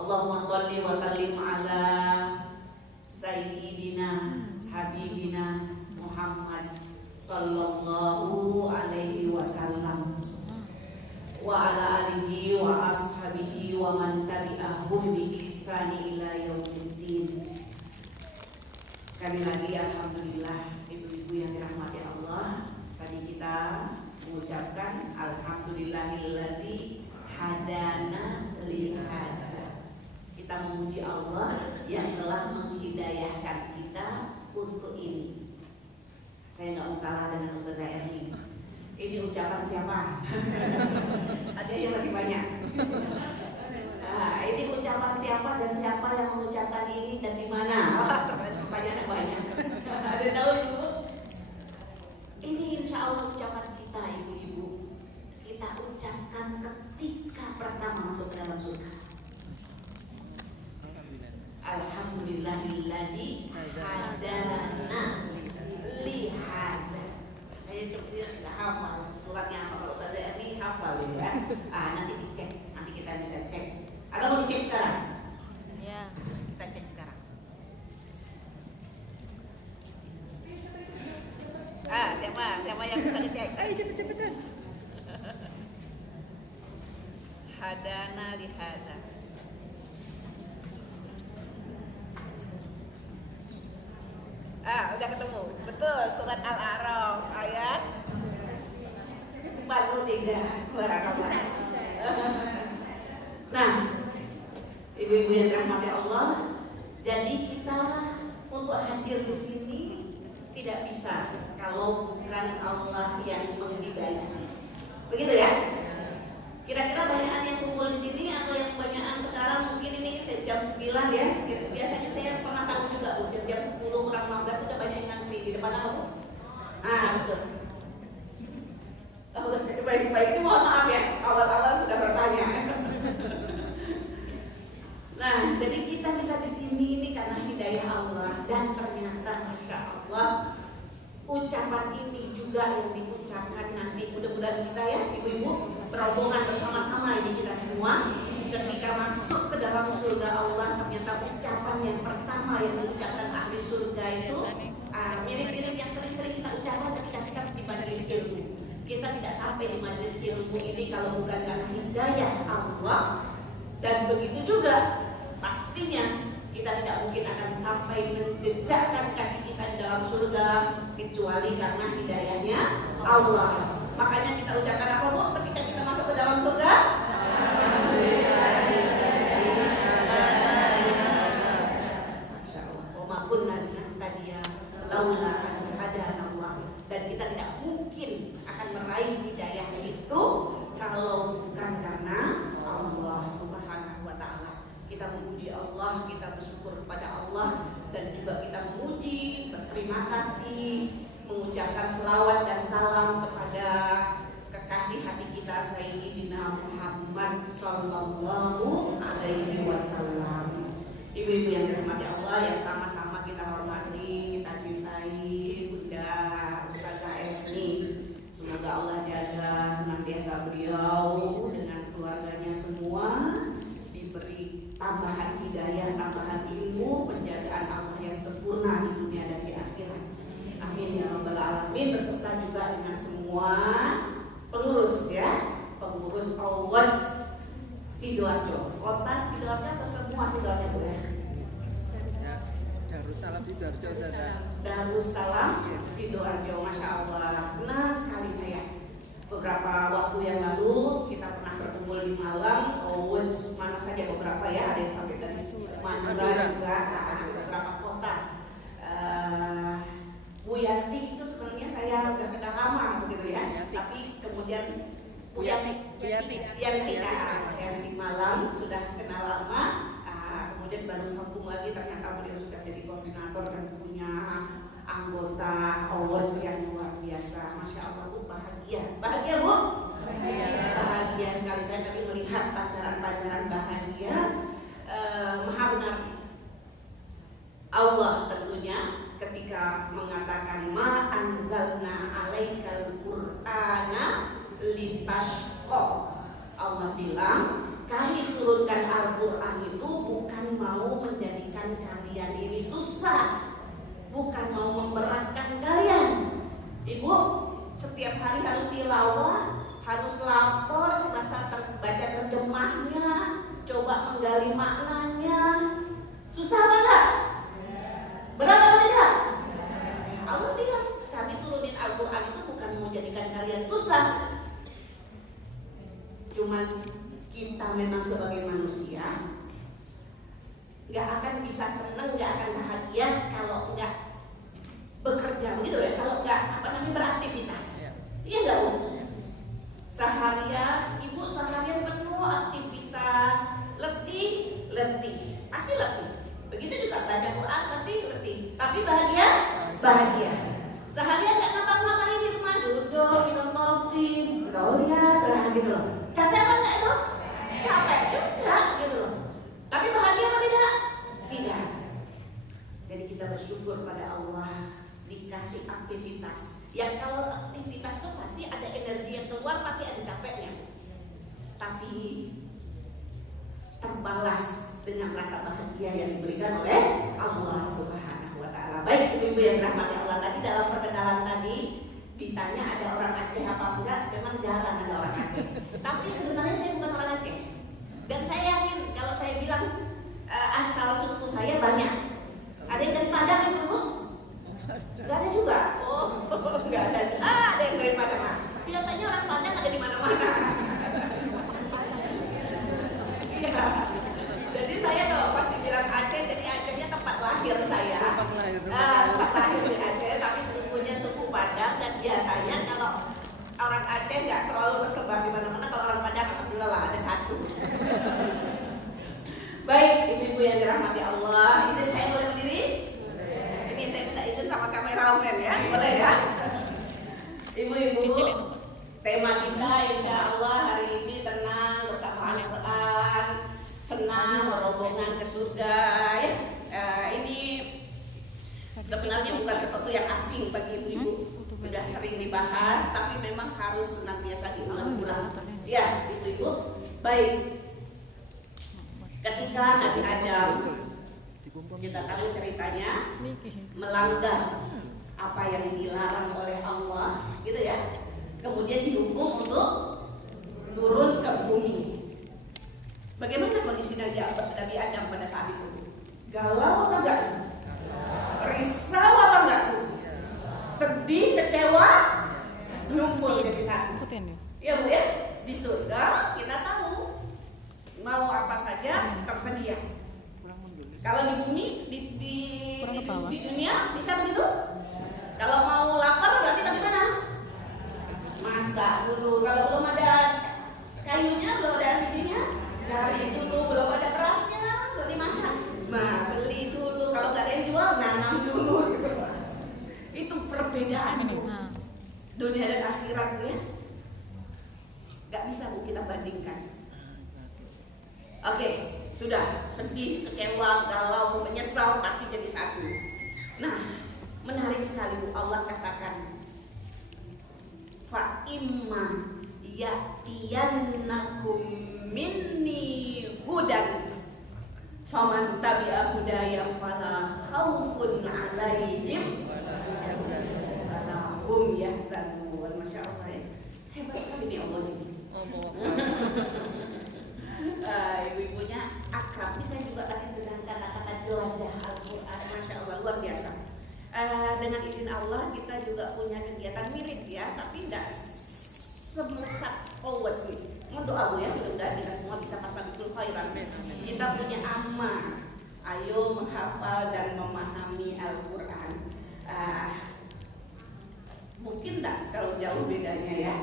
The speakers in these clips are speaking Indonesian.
Allahumma sholli wa sallim ala sayyidina habibina Muhammad sallallahu alaihi wasallam wa ala alihi wa ashabihi wa man tabi'ahum bi ihsani ila yaumiddin. Sekali lagi alhamdulillah ibu-ibu yang dirahmati Allah, tadi kita mengucapkan alhamdulillahilladzi hadana li hadza. Kita memuji Allah yang telah menghidayahkan kita untuk ini. Saya nggak mau kalah dengan Ustazah Erni. Ini ucapan siapa? Ada yang masih banyak. Nah, ini ucapan siapa dan siapa yang mengucapkan ini dan di mana? Pertanyaannya banyak. Ada tahu ibu? Ini insya Allah ucapan kita ibu-ibu. Kita ucapkan ketika pertama masuk ke dalam surga. Alhamdulillahilladzi hadana li hadza. Saya nggak hafal suratnya apa, kalau saya ini hafal ya. Nanti dicek, nanti kita bisa cek. Ada mau dicek sekarang? Ya. Kita cek sekarang. Siapa yang bisa ngecek? Ayo cepet-cepetan. Hadana li hadza. Udah ketemu. Betul, surat Al-A'raf ayat 43. Barakallah. Nah, ibu-ibu yang dirahmati Allah, jadi kita untuk hadir di sini tidak bisa kalau bukan Allah yang menghidayahi. Begitu ya? Kira-kira banyakan yang kumpul di sini atau yang banyakan sekarang mungkin ini jam 9 ya. Biasanya saya pernah tahu juga Bu, jam 10 kurang 15 sudah banyak yang ngantri di depan aku. Betul. Baik-baik itu mohon maaf ya, awal-awal sudah bertanya. Nah, jadi kita bisa di sini ini karena hidayah Allah, dan ternyata masya Allah ucapan ini juga yang diucapkan nanti mudah-mudahan kita ya ibu-ibu berombongan bersama-sama ini kita semua ketika masuk ke dalam surga Allah, ternyata ucapan yang pertama yang diucapkan ahli surga itu mirip-mirip yang sering-sering kita ucapkan ketika kita di majelis ilmu. Kita tidak sampai di majelis ilmu ini kalau bukan karena hidayah Allah, dan begitu juga pastinya kita tidak mungkin akan sampai menjejakkan kaki kita di dalam surga kecuali karena hidayahnya Allah. Makanya kita ucapkan apa Bu ketika kita masuk ke dalam surga? Masya Allah. Wa kunna nahtadiya laula an hadana Allah. Dan kita tidak mungkin akan meraih hidayah itu kalau bukan karena Allah Subhanahu wa taala. Kita memuji Allah, kita bersyukur kepada Allah, dan juga kita memuji, berterima kasih, mengucapkan selawat dan salam kepada kekasih hati kita Sayyidina Muhammad sallallahu alaihi wasallam. Ibu-ibu yang dirahmati Allah, yang sama-sama kita hormati, kita cintai Bunda Ustazah Erni. Semoga Allah jaga senantiasa beliau dengan keluarganya semua, diberi tambahan hidayah, tambahan ilmu, penjagaan Allah yang sempurna di dunia dan di akhirat. Amin ya rabbal alamin, beserta juga dengan semua pengurus ya, pengurus Awards Sidoarjo, kota Sidoarjo atau semua Sidoarjo Bu ya? Darussalam Sidoarjo Ustazah. Darussalam Sidoarjo, masya Allah, senang sekali saya. Beberapa waktu yang lalu kita pernah berkumpul di Malang, Awards mana saja beberapa ya, ada yang sampai dari Madura juga, beberapa kota. Bu Yanti itu sebenarnya saya udah kenal lama begitu ya, tapi kemudian Bu Yanti yang di Malang sudah kenal lama, kemudian baru sambung lagi ternyata beliau sudah jadi koordinator dan punya anggota awards yang luar biasa. Masya Allah Bu, bahagia Bu? Bahagia sekali saya tadi melihat pacaran-pacaran bahagia. Maha benar Allah tentunya ketika mengatakan ma anzalna alaikal qur'ana litashqa. Allah bilang kami turunkan Al-Qur'an itu menjadikan kalian ini susah, bukan mau memberatkan kalian. Ibu setiap hari harus tilawah, harus lapor, baca terjemahnya, coba menggali maknanya. Susah apa enggak? Berat apa tidak? Allah bilang, kami turunin Al-Quran itu bukan mau menjadikan kalian susah. Cuman kita memang sebagai manusia nggak akan bisa senang, nggak akan bahagia kalau nggak bekerja, begitu ya, kalau nggak beraktivitas. Iya nggak Bu? Seharian ibu seharian penuh aktivitas, letih, pasti letih. Begitu juga baca Quran, letih. Tapi bahagia. Seharian nggak ngapa-ngapain di rumah, duduk minum kopi, lihat gitu. Capek apa enggak itu? Capek juga gitu loh. Tapi bahagia apa tidak? Tidak. Jadi kita bersyukur pada Allah dikasih aktivitas. Yang kalau aktivitas itu pasti ada energi yang keluar, pasti ada capeknya. Tapi terbalas dengan rasa bahagia yang diberikan oleh Allah Subhanahu wa taala. Baik Ibu yang dirahmati Allah, tadi dalam perkenalan tadi ditanya ada orang Aceh apa enggak, memang jarang ada orang Aceh. Tapi sebenarnya saya bukan orang Aceh. Dan saya yakin kalau saya bilang asal suku saya banyak. Ada yang dari Padang Ibu? Enggak ada juga. Oh, enggak ada. Ada yang dari Padang. Biasanya orang Padang ada di mana-mana. Iya. Jadi saya kalau pas dibilang Aceh, jadi Acehnya tempat lahir saya. Tempat lahir di Aceh, tapi sukunya suku Padang. Dan biasanya kalau orang Aceh nggak terlalu tersebar di mana-mana. Kalau orang Padang alhamdulillah ada satu. Baik, ibu-ibu yang dirahmati Allah, izin saya boleh berdiri? Ini saya minta izin sama kameramen ya, boleh ya? Ibu-ibu, tema kita insya Allah hari ini tenang bersama Al-Quran, senang berombongan ke surga ya. Ini sebenarnya bukan sesuatu yang asing bagi ibu-ibu, sudah sering dibahas, tapi memang harus senantiasa diulang-ulang. Ya, ibu-ibu. Baik. Ketika Nabi Adam, kita tahu ceritanya, melanggar apa yang dilarang oleh Allah, gitu ya. Kemudian dihukum untuk turun ke bumi. Bagaimana kondisi Nabi Adam pada saat itu? Galau apa enggak? Risau apa enggak? Sedih, kecewa, ngumpul jadi satu. Iya Bu ya, di surga kita tahu mau apa saja tersedia. Kalau di bumi, di dunia bisa begitu? Kalau mau lapar berarti bagaimana? Masak dulu. Kalau belum ada kayunya, belum ada bijinya, cari dulu. Belum ada kerasnya, belum dimasak. Nah, beli dulu. Kalau nggak ada yang jual, nanam dulu. Itu perbedaan dunia dan akhirat ya. Nggak bisa Bu kita bandingkan. Oke, sudah sedih, kecewa, galau, menyesal pasti jadi satu. Nah, menarik sekali Bu, Allah katakan fa imma ya'tiyannakum minni hudan faman tabi'a hudaya fala khaufun 'alaihim wala hum yahzanun. Masya Allah ya. Hebat sekali nih Allah ini. Ibu-ibunya akrab. Ini saya juga tadi dengan kata-kata jelajah Al-Quran. Masya Allah, luar biasa. Dengan izin Allah kita juga punya kegiatan mirip ya, tapi tidak semelesat awet gitu. Mohon doa Bu ya, mudah-mudahan kita semua bisa fastabiqul khairat. Kita punya amal, ayo menghafal dan memahami Al-Quran. Mungkin tidak kalau jauh bedanya ya.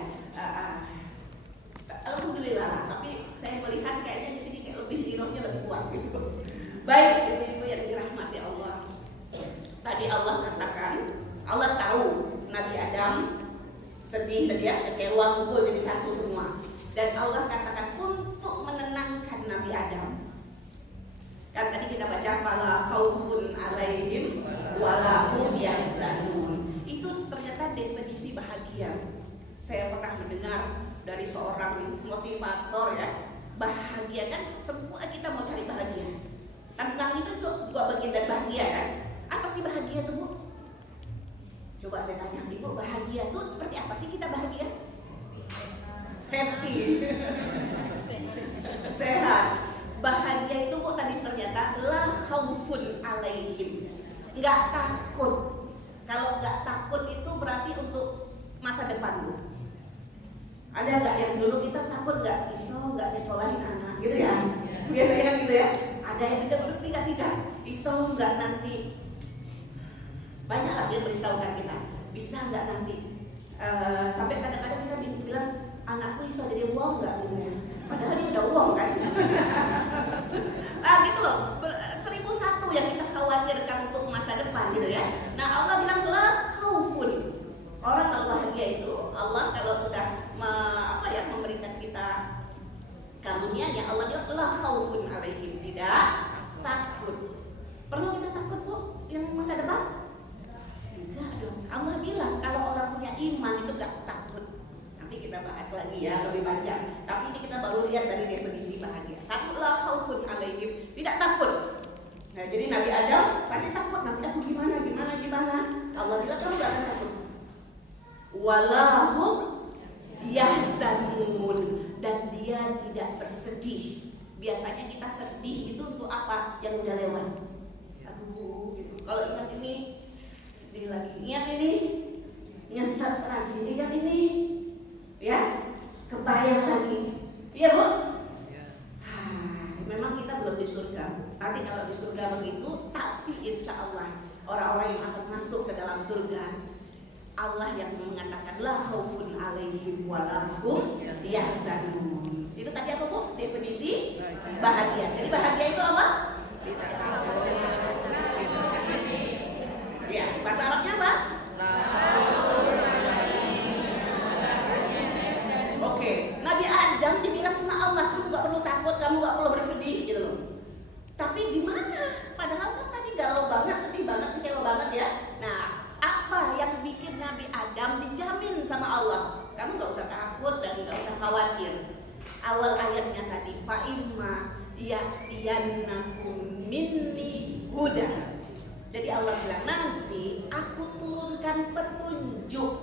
Alhamdulillah, tapi saya melihat kayaknya di sini kayak lebih zirohnya lebih kuat gitu. Baik, ibu-ibu yang dirahmati Allah. Tadi Allah katakan, Allah tahu Nabi Adam sedih tadi ya, kecewa, kumpul jadi satu semua. Dan Allah katakan untuk menenangkan Nabi Adam. Dan tadi kita baca fala khaufun 'alaihim wala hum yahzanun. Itu ternyata definisi bahagia. Saya pernah mendengar dari seorang motivator ya, bahagia kan semua kita mau cari bahagia. Tenang itu juga bagian dari bahagia kan? Apa sih bahagia itu, Bu? Coba saya tanya, Ibu, bahagia itu seperti apa sih kita bahagia? Happy. Sehat. Bahagia itu, Bu, tadi ternyata la khaufun alaihim. Enggak takut. Kalau enggak takut itu berarti untuk masa depan, Bu. Ada enggak yang dulu kita takut enggak iso enggak nyekolahin anak gitu ya? Biasanya kan gitu ya. Ada yang terus tidak iso enggak nanti, banyak lagi yang merisaukan kita. Bisa enggak nanti sampai kadang-kadang kita bilang anakku iso jadi uang enggak gitu ya. Padahal dia udah uang kan. Gitu loh. 1001 yang kita khawatirkan untuk masa depan gitu ya. Nah, Allah bilang la khaufun. Orang kalau bahagia itu, Allah kalau sudah memberikan kita karunia-Nya, Allah bilang la khaufun alaihim, tidak takut. Perlu kita takut, Bu, yang masa depan? Enggak dong. Allah bilang kalau orang punya iman itu enggak takut. Nanti kita bahas lagi ya, lebih panjang. Tapi ini kita baru lihat dari definisi bahagia. Satu, la khaufun alaihim, tidak takut. Nah, jadi Nabi Adam pasti takut, nanti aku gimana. Allah bilang kamu gak akan takut. Walahum yahzanun, dan dia tidak bersedih. Biasanya kita sedih itu untuk apa? Yang udah lewat. Aduh, gitu. Kalau ingat ini sedih lagi, ingat ini nyesat lagi, ingat ini ya, kebayang lagi. Iya, Bu? Memang kita belum di surga. Nanti kalau di surga begitu, tapi insya Allah orang-orang yang akan masuk ke dalam surga, Allah yang mengatakan la khaufun alaihim walahum yahzanun. Itu tadi apa, Bu? Definisi bahagia. Jadi bahagia itu apa? Tidak takut, tidak sedih. Ya, bahasa Arabnya apa? Oke, Nabi Adam dibilang sama Allah, kamu gak perlu takut, kamu gak perlu bersedih gitu loh. Tapi gimana? Padahal kan tadi galau banget, sedih banget, kecewa banget ya. Nah, apa yang bikin Nabi Adam dijamin sama Allah? Kamu gak usah takut dan gak usah khawatir. Awal ayatnya tadi, fa'imma ya'tiyannakum minni huda. Jadi Allah bilang, nanti aku turunkan petunjuk.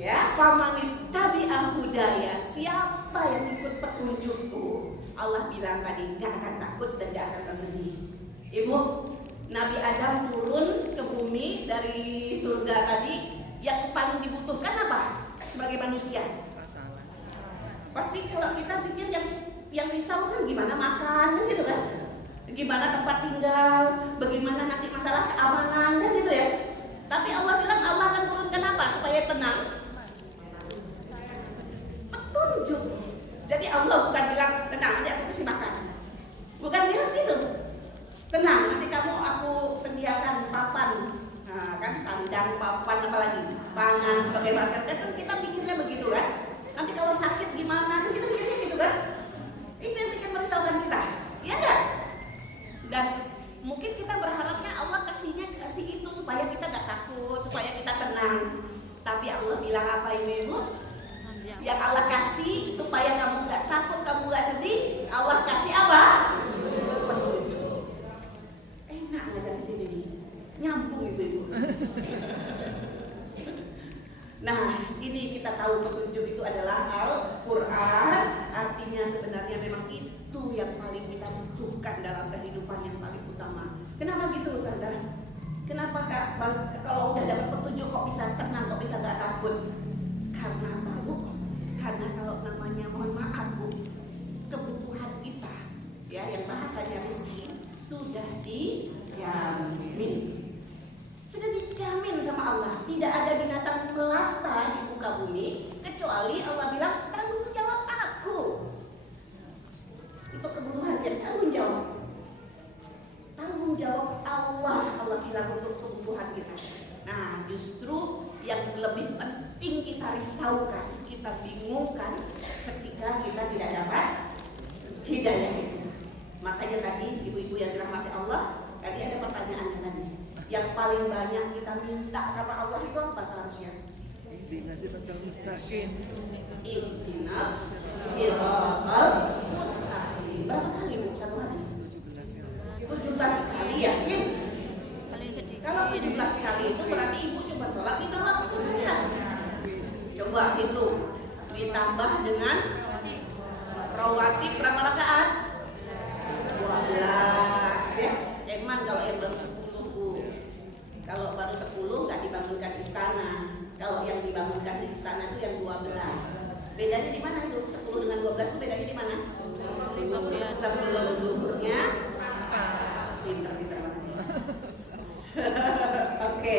Ya, famanit tabi'ah hudaya, siapa yang ikut petunjukku, Allah bilang tadi gak akan takut dan gak akan bersedih. Ibu, Nabi Adam turun ke bumi dari surga tadi, yang paling dibutuhkan apa sebagai manusia? Masalah. Pasti kalau kita pikir yang risau kan gimana makan kan gitu kan, gimana tempat tinggal, bagaimana nanti masalah keamanan kan gitu ya. Tapi Allah bilang Allah akan turunkan apa supaya tenang? Petunjuk. Jadi Allah bukan bilang tenang nanti aku kasih makan, bukan bilang gitu. Tenang nanti kamu aku sediakan papan, nah, kan sandang, papan, apalagi pangan sebagai makan. Kan kita pikirnya begitu kan. Nanti kalau sakit gimana kan kita pikirnya gitu kan. Itu yang bikin merisaukan kita, ya enggak? Dan mungkin kita berharapnya Allah kasih itu supaya kita gak takut, supaya kita tenang. Tapi Allah bilang apa ibu-ibu? Yang Allah kasih supaya kamu gak takut, kamu gak sedih, Allah kasih apa? Petunjuk. Enak ngajar di sini nih, nyambung ibu-ibu. Nah, ini kita tahu petunjuk itu adalah Al-Quran. Artinya sebenarnya memang itu yang paling kita butuhkan dalam kehidupan yang paling utama. Kenapa gitu Ustazah? Kenapa Kak, kalau udah dapat petunjuk kok bisa tenang, kok bisa gak takut? Karena apa, Bu? Karena kalau namanya, mohon maaf Bu, kebutuhan kita ya, yang bahasanya rezeki sudah dijamin. Sudah dijamin sama Allah. Tidak ada binatang melata di muka bumi kecuali Allah bilang tanggung jawab aku. Untuk kebutuhan yang tanggung jawab. Tanggung jawab Allah. Allah bilang untuk kebutuhan kita. Nah, justru yang lebih penting kita risaukan, kita bingungkan ketika kita tidak dapat hidayah itu. Makanya tadi ibu-ibu yang dirahmati Allah, tadi ada pertanyaan tadi. Yang paling banyak kita minta sama Allah itu apa seharusnya? Ihdinas siratal mustaqim. Ihdinas siratal mustaqim. Berapa kali Bu Bedanya di mana itu? 10 dengan 12 itu bedanya di mana? Sebelum zuhurnya. Pintar-pintar banget. Oke.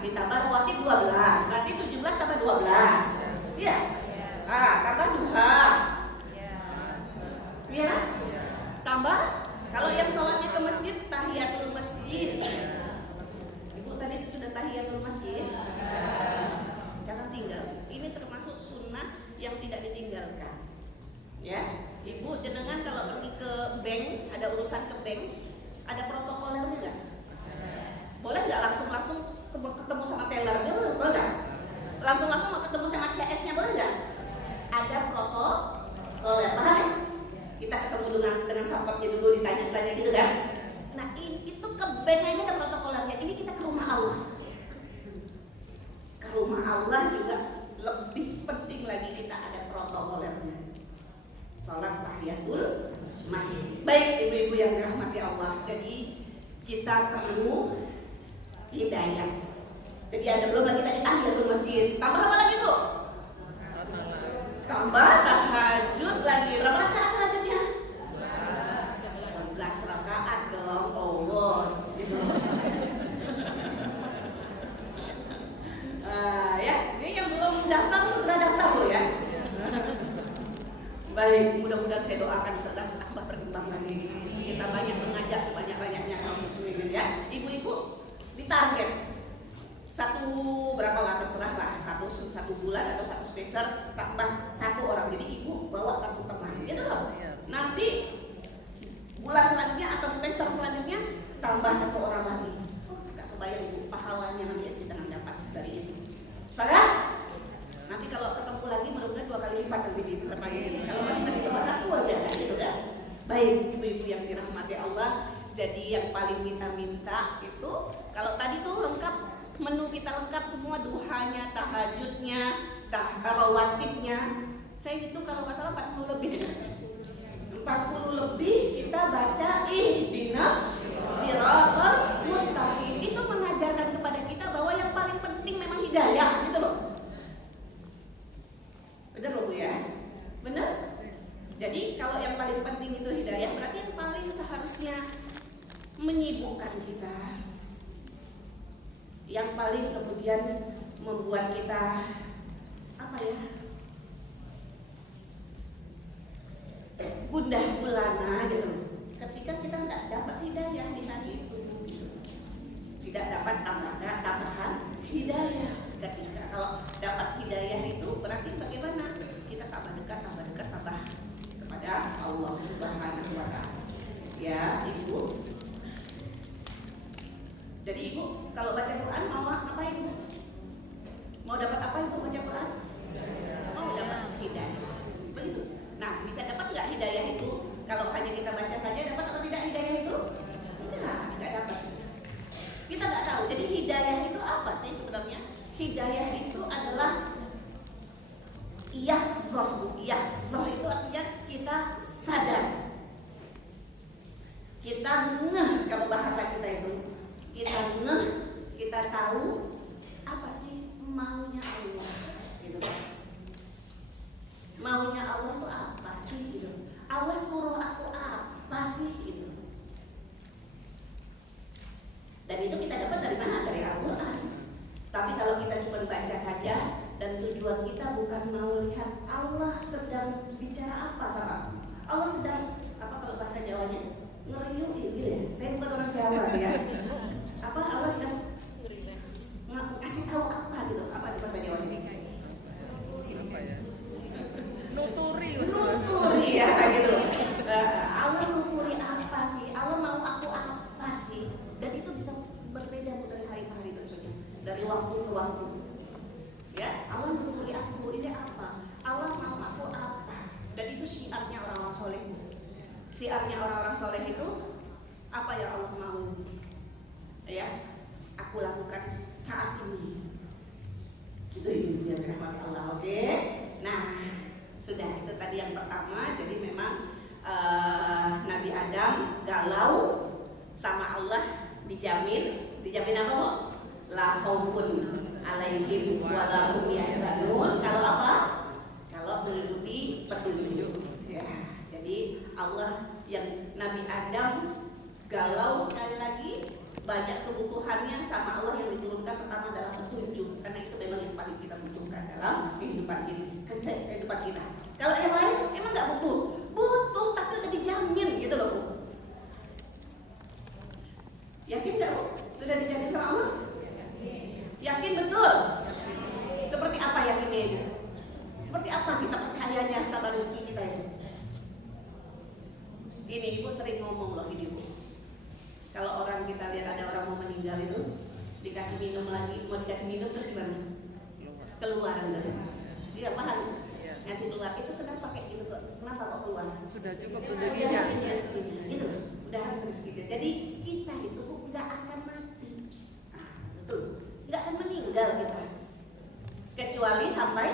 Ditambah rawatib 12. Berarti 17 tambah 12. Iya. Tambah duha. Iya kan? Tambah kalau yang sholatnya ke masjid tahiyatul masjid. Ibu tadi sudah tahiyatul masjid. Jangan tinggal. Ini termasuk sunnah yang tidak ditinggalkan. Ya, ibu jenengan kalau pergi ke bank, ada urusan ke bank, ada protokolernya nggak? Boleh nggak langsung ketemu sama tellernya, boleh nggak? Langsung mau ketemu sama CS-nya, boleh nggak? Ada protokoler, paham ya? Kita ketemu dengan satpamnya dulu, ditanya gitu kan? Nah itu ke bank aja ada protokolernya. Ini kita ke rumah Allah. Ke rumah Allah juga lebih penting lagi kita ada protokolernya. Sholat tahiyatul masjid. Baik ibu-ibu yang dirahmati Allah. Jadi kita perlu hidayah. Jadi ada belum lagi tadi tahiyatul masjid. Tambah apa lagi tuh? Tambah tahajud lagi. Berapa rakaat tahajudnya? 11 rakaat dong. Oh, gitu. Ya, ini yang belum daftar segera daftar loh ya. Baik, mudah-mudahan saya doakan setelah tambah perkembangan ini. Kita banyak mengajak sebanyak-banyaknya kaum muslimin ya. Ibu-ibu ditarget satu berapa lah terserah lah, satu bulan atau satu semester tambah satu orang. Jadi ibu bawa satu teman, gitu loh. Nanti bulan selanjutnya atau semester selanjutnya tambah satu orang lagi. Gak kebayang ibu pahalanya nanti yang kita dapat dari itu. Sepakat? Nanti kalau ketemu lagi mudah-mudahan 2 kali lipat nanti di bersama ini. Kalau masih cuma satu aja kan gitu kan. Baik ibu-ibu yang dirahmati Allah. Jadi yang paling kita minta itu kalau tadi tuh lengkap, menu kita lengkap semua, duhanya, tahajudnya, rawatibnya. Saya itu kalau nggak salah 40 lebih. 40 lebih kita baca ihdinas siratal mustaqim. Itu mengajarkan kepada kita bahwa yang paling penting memang hidayah gitu loh. Benar loh Bu ya? Benar? Jadi kalau yang paling penting itu hidayah, berarti yang paling seharusnya menyibukkan kita, yang paling kemudian membuat kita apa ya, gundah gulana gitu. Ketika kita nggak dapat hidayah di hari itu, tidak dapat tambahan hidayah. Ketika kalau dapat hidayah itu berarti bagaimana? Kita tambah dekat kepada Allah Subhanahu wa Ta'ala. Ya, Ibu. Jadi Ibu kalau baca Quran mau ngapain Bu? Mau dapat apa Ibu baca Quran? Mau dapat hidayah. Begitu. Nah, bisa dapat nggak hidayah itu? Kalau hanya kita baca saja dapat atau tidak hidayah itu? Nggak dapat. Kita nggak tahu. Jadi hidayah itu apa sih sebenarnya? Hidayah itu adalah yaqzoh. Yaqzoh itu artinya kita sadar. Kita ngeh, kalau bahasa kita itu. Kita ngeh, kita tahu apa sih maunya Allah gitu. Maunya Allah itu apa sih gitu. Allah suruh aku apa sih gitu. Dan itu kita dapat dari mana? Dari Al-Quran. Tapi kalau kita cuma baca saja dan tujuan kita bukan mau lihat Allah sedang bicara apa sama Allah sedang apa, kalau bahasa Jawanya ngeriuk gitu ya. Saya bukan orang Jawa sih ya. Apa Allah sedang ngasih tahu apa gitu, apa di bahasa Jawa ini? Apa ya? Nuturi ya gitu. Allah nuturi apa sih? Allah mau aku apa sih? Dan itu bisa berbeda dari hari ke hari tentunya, dari waktu ke waktu. Ya, Allah nuturi aku ini apa? Allah mau aku apa? Dan itu syiarnya orang-orang soleh. Syiarnya orang-orang soleh itu apa yang Allah mau? Ya, aku lakukan saat ini. Gitu ibu yang dirahmati Allah. Oke. Nah, sudah itu tadi yang pertama. Jadi memang Nabi Adam galau sama Allah dijamin apa Bu? La khaufun alaihim wa la hum yahzanun. Kalau apa? Allah yang Nabi Adam galau sekali lagi, banyak kebutuhannya sama Allah yang diturunkan pertama adalah petunjuk, karena itu memang yang paling kita butuhkan dalam kehidupan kita. Kalau yang lain emang nggak butuh tapi udah dijamin gitu loh Bu. Yakin nggak Bu? Sudah dijamin sama Allah? Yakin betul? Seperti apa yakinnya itu? Seperti apa kita percayanya sama rezeki kita itu? Ini Ibu sering ngomong loh ini Bu. Kalau orang kita lihat ada orang mau meninggal itu dikasih minum lagi, mau dikasih minum terus gimana? Keluar gitu. Dia paham? Ngasih keluar itu kenapa kayak gitu kok? Kenapa kok keluar? Sudah cukup rezekinya. Itu udah habis rezekinya. Jadi kita itu nggak akan mati. Nah, betul. Nggak akan meninggal kita. Kecuali sampai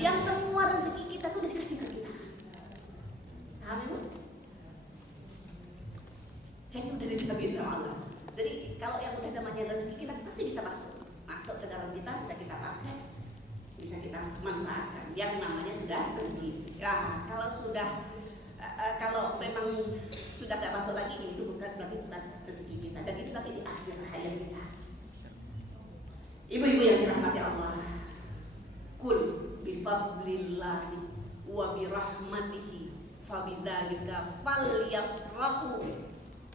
yang semua rezeki kita tuh udah dikasih ke kita. Amin. Jadi udah dijamin sama Allah. Jadi kalau yang udah namanya rezeki kita pasti bisa masuk ke dalam kita, bisa kita pakai, bisa kita manfaatkan. Yang namanya sudah rezeki. Ya, kalau sudah kalau memang sudah nggak masuk lagi itu bukan berarti bukan rezeki kita, dan itu nanti di akhir hayat kita. Ibu-ibu yang dirahmati Allah, kul bifadlillahi wa birahmatihi fabidzalika falyafrahu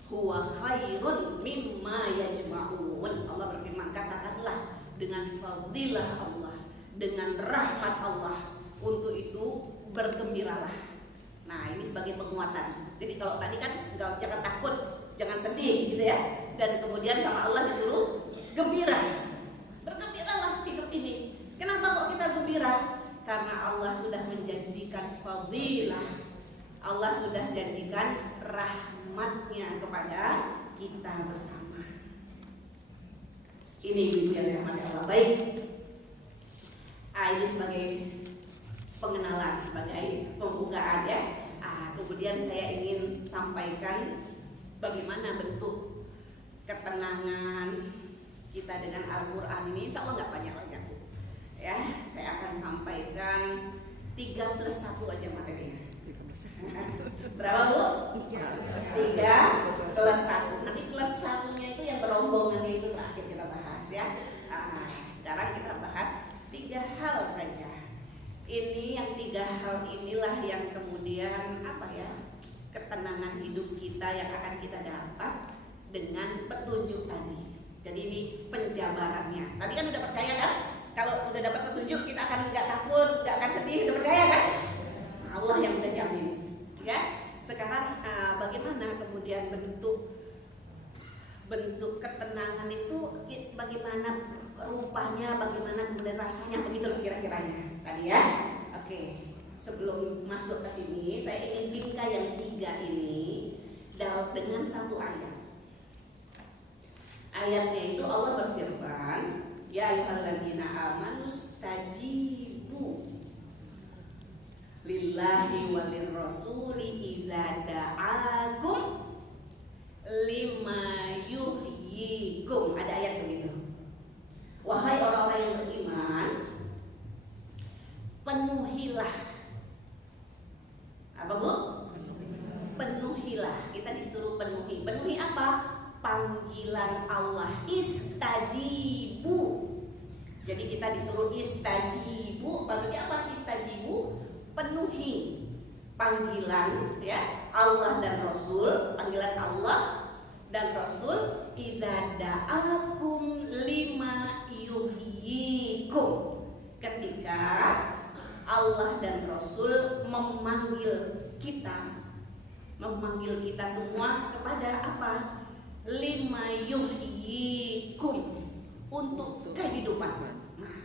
huwa khairun mimma yajma'un. Allah berfirman, katakanlah dengan fadilah Allah, dengan rahmat Allah, untuk itu bergembiralah. Nah, ini sebagai penguatan. Jadi kalau tadi kan jangan takut, jangan sedih gitu ya. Dan kemudian sama Allah disuruh gembira. Bergembiralah hidup ini. Kenapa kok kita gembira? Karena Allah sudah menjanjikan fadilah. Allah sudah janjikan rahmatnya kepada kita bersama. Ini ibu yang dirahmati Allah. Baik, ini sebagai pengenalan, sebagai pembukaan ya. Kemudian saya ingin sampaikan bagaimana bentuk ketenangan kita dengan Al-Quran ini. Insya Allah nggak banyak-banyak ya. Saya akan sampaikan 3+1 aja materinya. Berapa Bu? 3+1. Nanti +1-nya itu yang berombongannya itu terakhir kita bahas ya. Sekarang kita bahas 3 hal saja. Ini yang 3 hal inilah yang kemudian ketenangan hidup kita yang akan kita dapat dengan petunjuk tadi. Jadi ini penjabarannya. Tadi kan udah percaya kan? Kalau udah dapat petunjuk kita akan nggak takut, nggak akan sedih. Udah percaya kan? Allah yang udah jamin. Ya. Sekarang bagaimana kemudian bentuk ketenangan itu, bagaimana rupanya, bagaimana kemudian rasanya, begitu loh kira-kiranya tadi ya. Oke, sebelum masuk ke sini saya ingin bingkai yang 3 ini dengan satu ayat. Ayatnya itu Allah berfirman, ya ayyuhalladzina amanu stajibu lillahi walir rasuli iza da'akum lima yuhyikum. Ada ayat begitu. Wahai orang-orang yang beriman, penuhilah. Apa Bu? Penuhilah. Kita disuruh penuhi. Penuhi apa? Panggilan Allah. Istajibu. Jadi kita disuruh istajibu. Maksudnya apa? Istajibu, penuhi panggilan ya Allah dan Rasul, panggilan Allah dan Rasul, idza da'akum lima yuhyikum. Ketika Allah dan Rasul memanggil kita semua kepada apa? Lima yuhyikum, untuk kehidupan. Nah,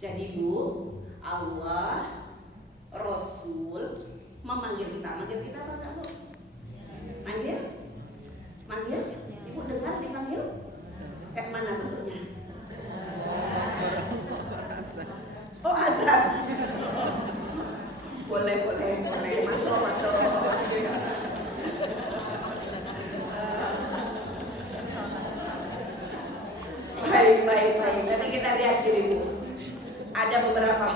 jadi Bu, Allah, Rasul memanggil kita. Manggil kita apa enggak Bu? Manggil? Ibu dengar dipanggil? Kayak mana bentuknya? Oh, azan. Boleh. Masuk. Baik. Nanti kita lihat gini Bu. Ada beberapa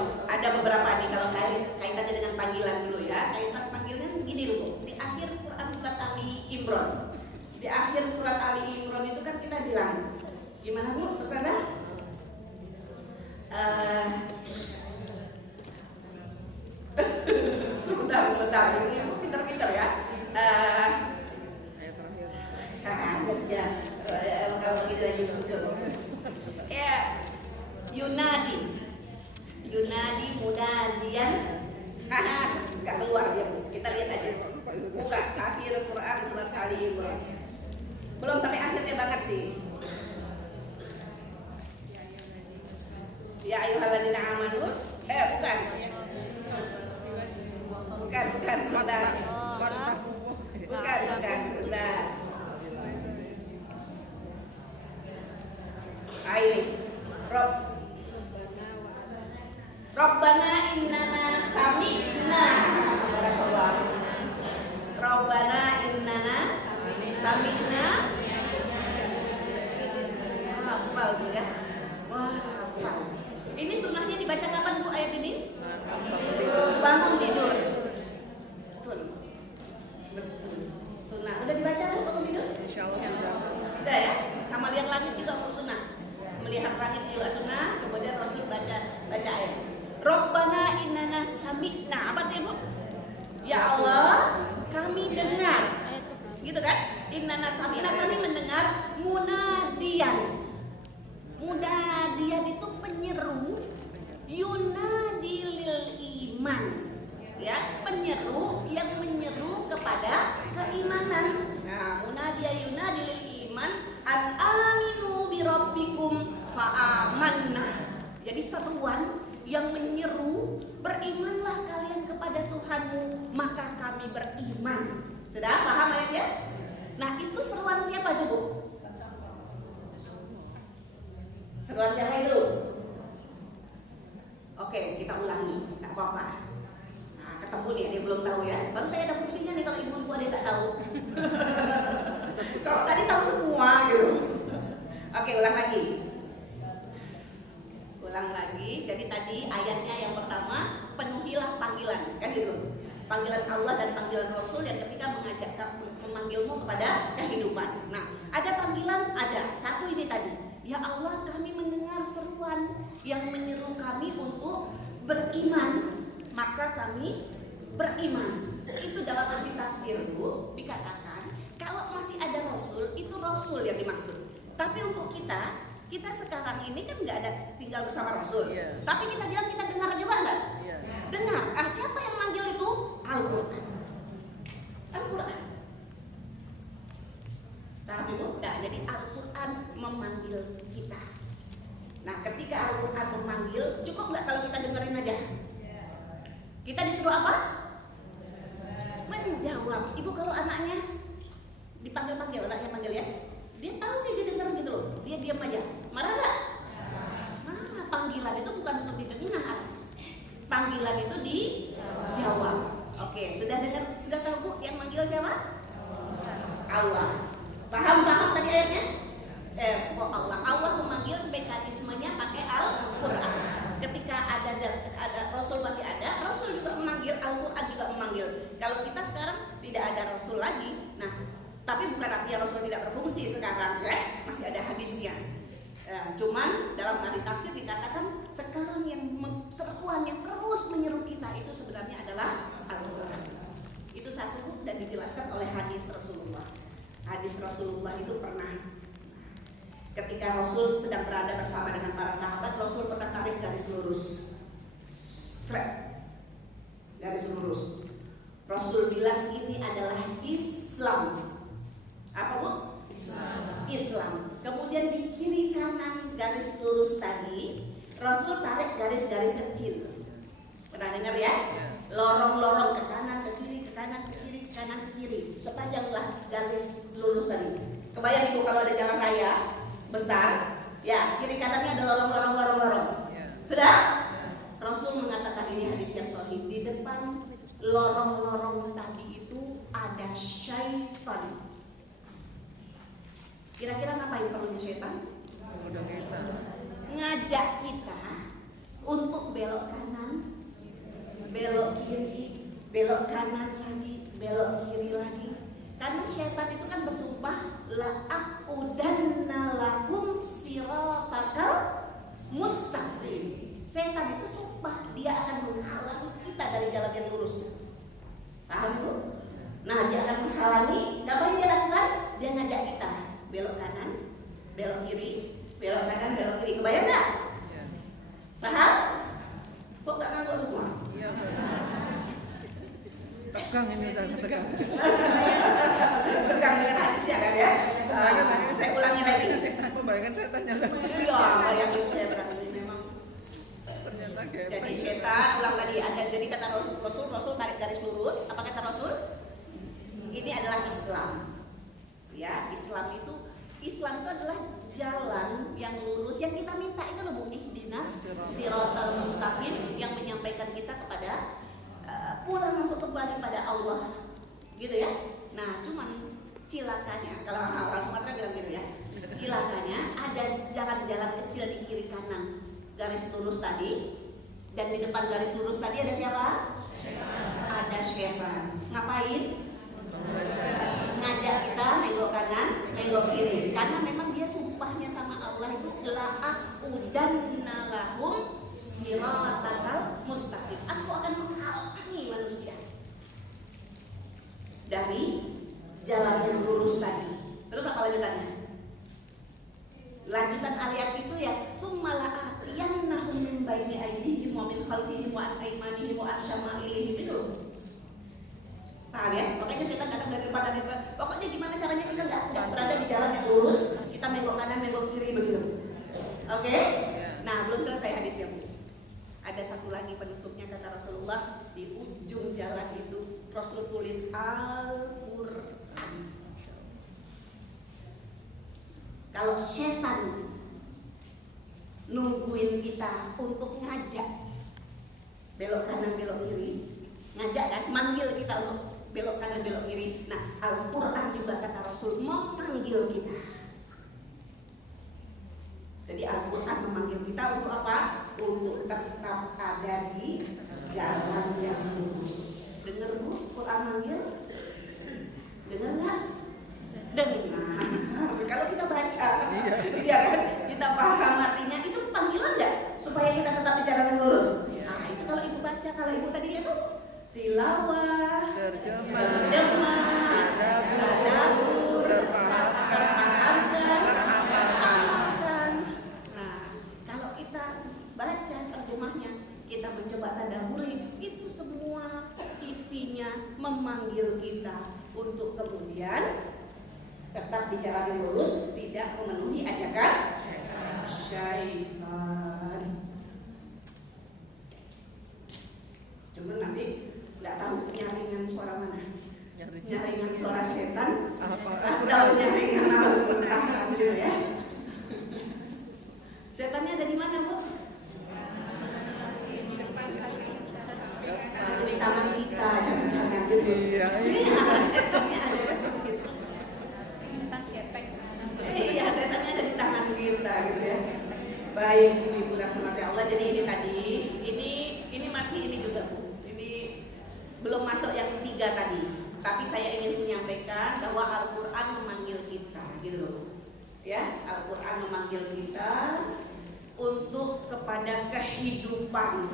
nih, kalau kaitannya dengan panggilan dulu ya. Kaitan panggilan Di akhir surat Ali Imran itu kan kita bilang, gimana Bu, Ustazah? Sebentar, ini aku pinter-pinter ya. Ayat terakhir. Kalau begitu lagi betul. Ya, Yunadi munadian. Nggak keluar dia Bu. Kita lihat aja. Buka akhir Quran surat Ali Imran. Belum sampai akhirnya banget sih. Ya ayyuhalladzina amanu. Bukan. Bukan, sebentar. Bukan. Sebentar. Ayo. Rabbana innana sami'na. Rabbana innana sami'na. Hafal Bu ya. Wah, hafal. Ini sunnahnya dibaca kapan Bu ayat ini? Bangun tidur. Betul. Sunnah. Udah dibaca Bu bangun tidur? Insyaallah sudah. Sudah ya? Sama lihat langit juga Bu sunnah. Melihat langit juga sunnah. Kemudian Rasul baca ayat. Rabbana innana sami'na. Apa tuh Bu? Ya Allah, kami dengar. Gitu kan? Innana sami'na, kami mendengar munadian. Munadian itu penyeru, yunadi lil iman. Ya, penyeru yang menyeru kepada keimanan. Nah, munadiya yunadi lil iman an aminu bi rabbikum fa amanna. Jadi seruan yang menyeru, berimanlah kalian kepada Tuhanmu, maka kami beriman. Sudah paham ayatnya? Nah, itu seruan siapa itu Bu? Seruan siapa itu? Oke, kita ulangi, nggak apa-apa. Nah, ketemu nih, dia belum tahu ya. Baru saya ada fungsinya nih kalau ibu-ibu ada yang nggak tahu. Kalau tadi tahu semua gitu. Oke, ulang lagi. Jadi tadi ayatnya yang pertama, penuhilah panggilan, kan gitu. Panggilan Allah dan panggilan Rasul yang ketika memanggilmu kepada kehidupan. Nah, ada panggilan, ada. Satu ini tadi. Ya Allah, kami mendengar seruan yang menyeru kami untuk beriman, maka kami beriman. Itu dalam ahli tafsir Bu dikatakan kalau masih ada Rasul, itu Rasul yang dimaksud. Tapi untuk kita sekarang ini kan nggak ada tinggal bersama Rasul. Yeah. Tapi kita bilang kita dengar juga nggak? Yeah. Dengar. Siapa yang manggil itu? Al-Quran. Al-Quran. Nah, jadi Al-Quran memanggil kita. Nah, ketika Al-Quran memanggil, cukup nggak kalau kita dengerin aja? Kita disuruh apa? Menjawab. Ibu kalau anaknya dipanggil-panggil, anaknya panggil ya, dia tahu sih dia dengar gitu loh, dia diam aja. Marah nggak? Marah. Panggilan itu bukan untuk didengar, panggilan itu dijawab. Oke, sudah dengar, sudah tahu Bu yang manggil siapa? Allah. Paham tadi ayatnya? Allah memanggil, mekanismenya pakai Al-Quran. Ketika ada Rasul masih ada, Rasul juga memanggil, Al-Quran juga memanggil. Kalau kita sekarang tidak ada Rasul lagi, nah tapi bukan artinya Rasul tidak berfungsi sekarang, masih ada hadisnya. Cuman dalam ahli tafsir dikatakan sekarang yang seruan yang terus menyeru kita itu sebenarnya adalah Al-Quran. Itu satu dan dijelaskan oleh hadis Rasulullah. Hadis Rasulullah itu pernah ketika Rasul sedang berada bersama dengan para sahabat, Rasul pernah tarik garis lurus, straight, garis lurus. Rasul bilang ini adalah Islam. Apa Bu? Islam. Kemudian di kiri kanan garis lurus tadi, Rasul tarik garis-garis kecil. Pernah dengar ya? Lorong-lorong ke kanan, ke kiri, ke kanan, ke kiri, ke kanan, ke kiri. Sepanjanglah garis lurus tadi. Kebayang Ibu kalau ada jalan raya besar, ya kiri kanannya ada lorong-lorong. Sudah? Rasul mengatakan ini hadis yang sahih. Di depan lorong-lorong tadi itu ada syaitan. Kira-kira ngapain perlunya syaitan? Ngajak kita untuk belok kanan, belok kiri, belok kanan lagi, belok kiri lagi. Karena syaitan itu kan bersumpah la aqudanna lahum siratakal mustaqim. Setan itu sumpah dia akan menghalangi kita dari jalan yang lurus. Paham Bu? Nah, dia akan menghalangi. Ngapain dia lakukan? Dia ngajak kita belok kanan, belok kiri, belok kanan, belok kiri. Kebayang nggak? Ya. Paham? Kok nggak ngangguk semua? Iya benar. Tegang ini udah tegang. Tegang dengan hadisnya kan ya? Saya ulangi lagi. Pembayangan setannya. Iya, bayangin setan ini memang. Ternyata kayak Jadi setan, ulang tadi ada. Jadi kata Rasul tarik garis lurus. Apa kata Rasul? Ini adalah Islam. Ya, Islam itu adalah jalan yang lurus yang kita minta itu loh Bu, ihdinas siratal mustaqim, yang menyampaikan kita kepada pulang untuk kembali pada Allah. Gitu ya. Nah, cuman cilakanya kalau orang Sumatera bilang gitu ya. Cilakanya ada jalan-jalan kecil di kiri kanan garis lurus tadi, dan di depan garis lurus tadi ada siapa? Ada setan. Ngapain? Ngajak kita nengok kanan, nengok kiri. Karena memang dia sumpahnya sama Allah itu la aqudanna lahum siratal mustaqim. Aku akan menghalangi manusia dari jalan yang lurus tadi. Terus apa lanjutannya? Lanjutan ayat itu ya, summala atiyannahum min baini aydihim wa min khalfihim wa an aymanihim wa an syama'ilihim itu. Paham ya? Makanya setan datang dari depan dan dari belakang. Pokoknya gimana caranya kita nggak berada di jalan yang lurus, kita menggok kanan, menggok kiri begitu. Oke? Nah, belum selesai hadisnya Bu. Ada satu lagi penutupnya kata Rasulullah, di ujung jalan itu Rasul tulis Al-Quran. Kalau setan nungguin kita untuk ngajak belok kanan belok kiri, ngajak kan, manggil kita untuk belok kanan belok kiri. Nah, Al-Quran juga kata Rasul memanggil kita. Jadi Al-Quran memanggil kita untuk apa? Untuk tetap ada di jalan yang lurus. Dengar Bu, Quran manggil? Dengar nggak? Dengar. Kalau kita baca, iya kan? Kita paham artinya, itu panggilan nggak? Supaya kita tetap di jalan yang lurus. Nah, itu kalau Ibu baca, kalau Ibu tadi itu tilawah, terjemah, tadabbur, teramalkan. Nah, kalau kita baca terjemahnya, kita mencoba tadabburi, itu semua isinya memanggil kita untuk kemudian tetap di jalan yang lurus, tidak memenuhi ajakan syaitan. Cuma nanti nggak tahu nyaringan suara mana. Nyaringan suara setan atau nyaringan Al-Quran gitu ya. Setannya ada di mana Bu? Ada di tangan kita, jangan-jangan gitu. Iya. Setannya ada gitu. Iya, setannya ada di tangan kita gitu ya. Baik Ibu rahmati Allah. Jadi ini tadi, ini masih ini juga Bu. Ini belum masuk yang 3 tadi. Tapi saya ingin menyampaikan bahwa Al-Quran memanggil kita, gitu loh. Ya, Al-Quran memanggil kita untuk kepada kehidupan.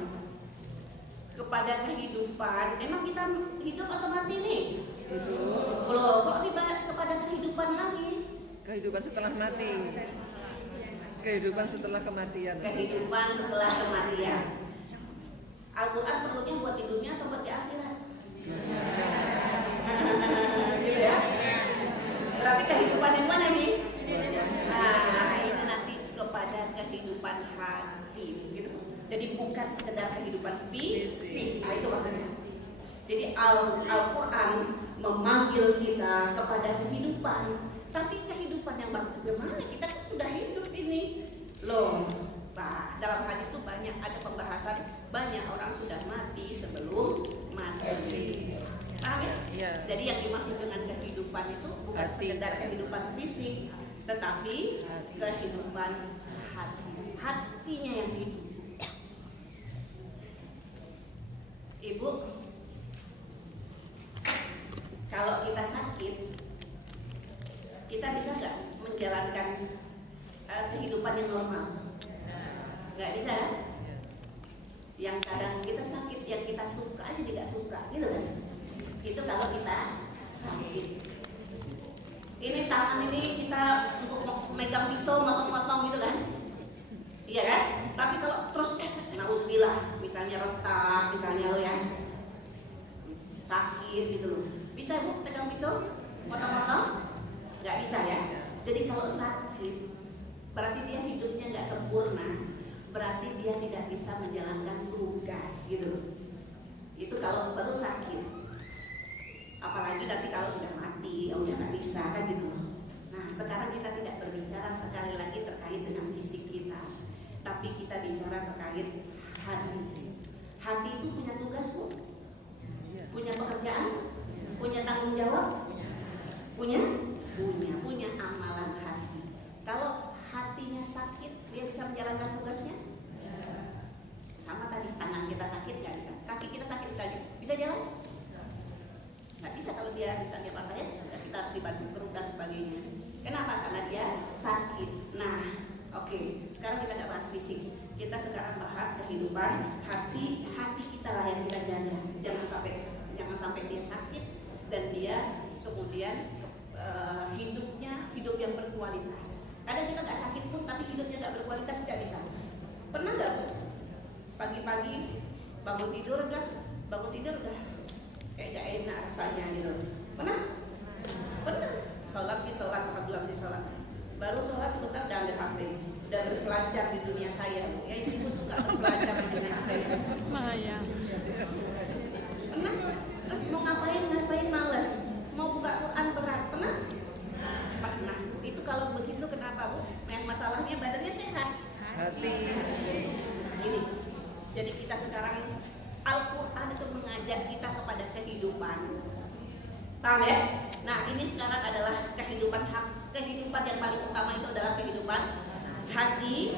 Kepada kehidupan. Emang kita hidup atau mati nih? Hidup. Loh, kok kepada kehidupan lagi? Kehidupan setelah mati. Kehidupan setelah kematian. Kehidupan setelah kematian. Al-Quran perlunya buat di dunia atau buat di akhirat? Gitu ya. Berarti kehidupan yang mana nih? Nah, ini nanti kepada kehidupan hati gitu. Jadi bukan sekedar kehidupan fisik. Nah, itu maksudnya. Jadi Al-Quran memanggil kita kepada kehidupan. Tapi kehidupan yang bagaimana? Kita kan sudah hidup ini. Loh, nah, dalam hadis itu banyak ada pembahasan, banyak orang sudah mati sebelum mati. Paham ya? Ya. Jadi yang dimaksud dengan kehidupan itu bukan sekedar kehidupan fisik, tetapi kehidupan hati. Hatinya yang hidup. Ibu, kalau kita sakit, kita bisa nggak menjalankan kehidupan yang normal? Nggak bisa kan? Yang kadang kita sakit, yang kita suka aja tidak suka, gitu kan? Itu kalau kita sakit. Ini tangan ini kita untuk megang pisau, motong-motong gitu kan? Iya kan? Tapi kalau terus nauzubillah, misalnya retak, misalnya ya sakit gitu loh. Bisa Bu pegang pisau, motong-motong? Nggak bisa ya. Jadi kalau sakit, berarti dia hidupnya nggak sempurna. Berarti dia tidak bisa menjalankan tugas gitu. Itu kalau baru sakit. Apalagi nanti kalau sudah mati, udah nggak bisa kan gitu loh. Nah sekarang kita tidak berbicara sekali lagi terkait dengan fisik kita, tapi kita bicara terkait hati. Hati itu punya tugas Bu, punya pekerjaan, punya tanggung jawab, punya amalan hati. Kalau hatinya sakit, dia bisa menjalankan tugasnya? Sama tadi, tangan kita sakit nggak bisa, kaki kita sakit bisa jalan? Nggak bisa kalau dia misalnya patah, kita harus dibantu keruk dan sebagainya. Kenapa? Karena dia sakit. Nah, oke. Sekarang kita nggak bahas fisik, kita sekarang bahas kehidupan hati. Hati kita lah yang kita jaga. Jangan sampai dia sakit dan dia kemudian hidup yang berkualitas. Kadang kita nggak sakit pun tapi hidupnya nggak berkualitas, tidak bisa. Pernah nggak Bu? Pagi-pagi bangun tidur udah kayak gak enak rasanya gitu. Pernah? Sholat, alhamdulillah sih sholat. Baru sholat sebentar udah ambil HP, udah berselancar di dunia saya Bu. Ya ibu suka berselancar di dunia saya. Bahaya. Pernah? Terus mau ngapain males. Mau buka Quran berat, pernah? Itu kalau begitu kenapa Bu? Yang masalahnya badannya sehat, Hati. ini. Jadi kita sekarang Al-Quran itu mengajak kita kepada kehidupan. Paham ya? Nah ini sekarang adalah kehidupan yang paling utama itu adalah kehidupan hati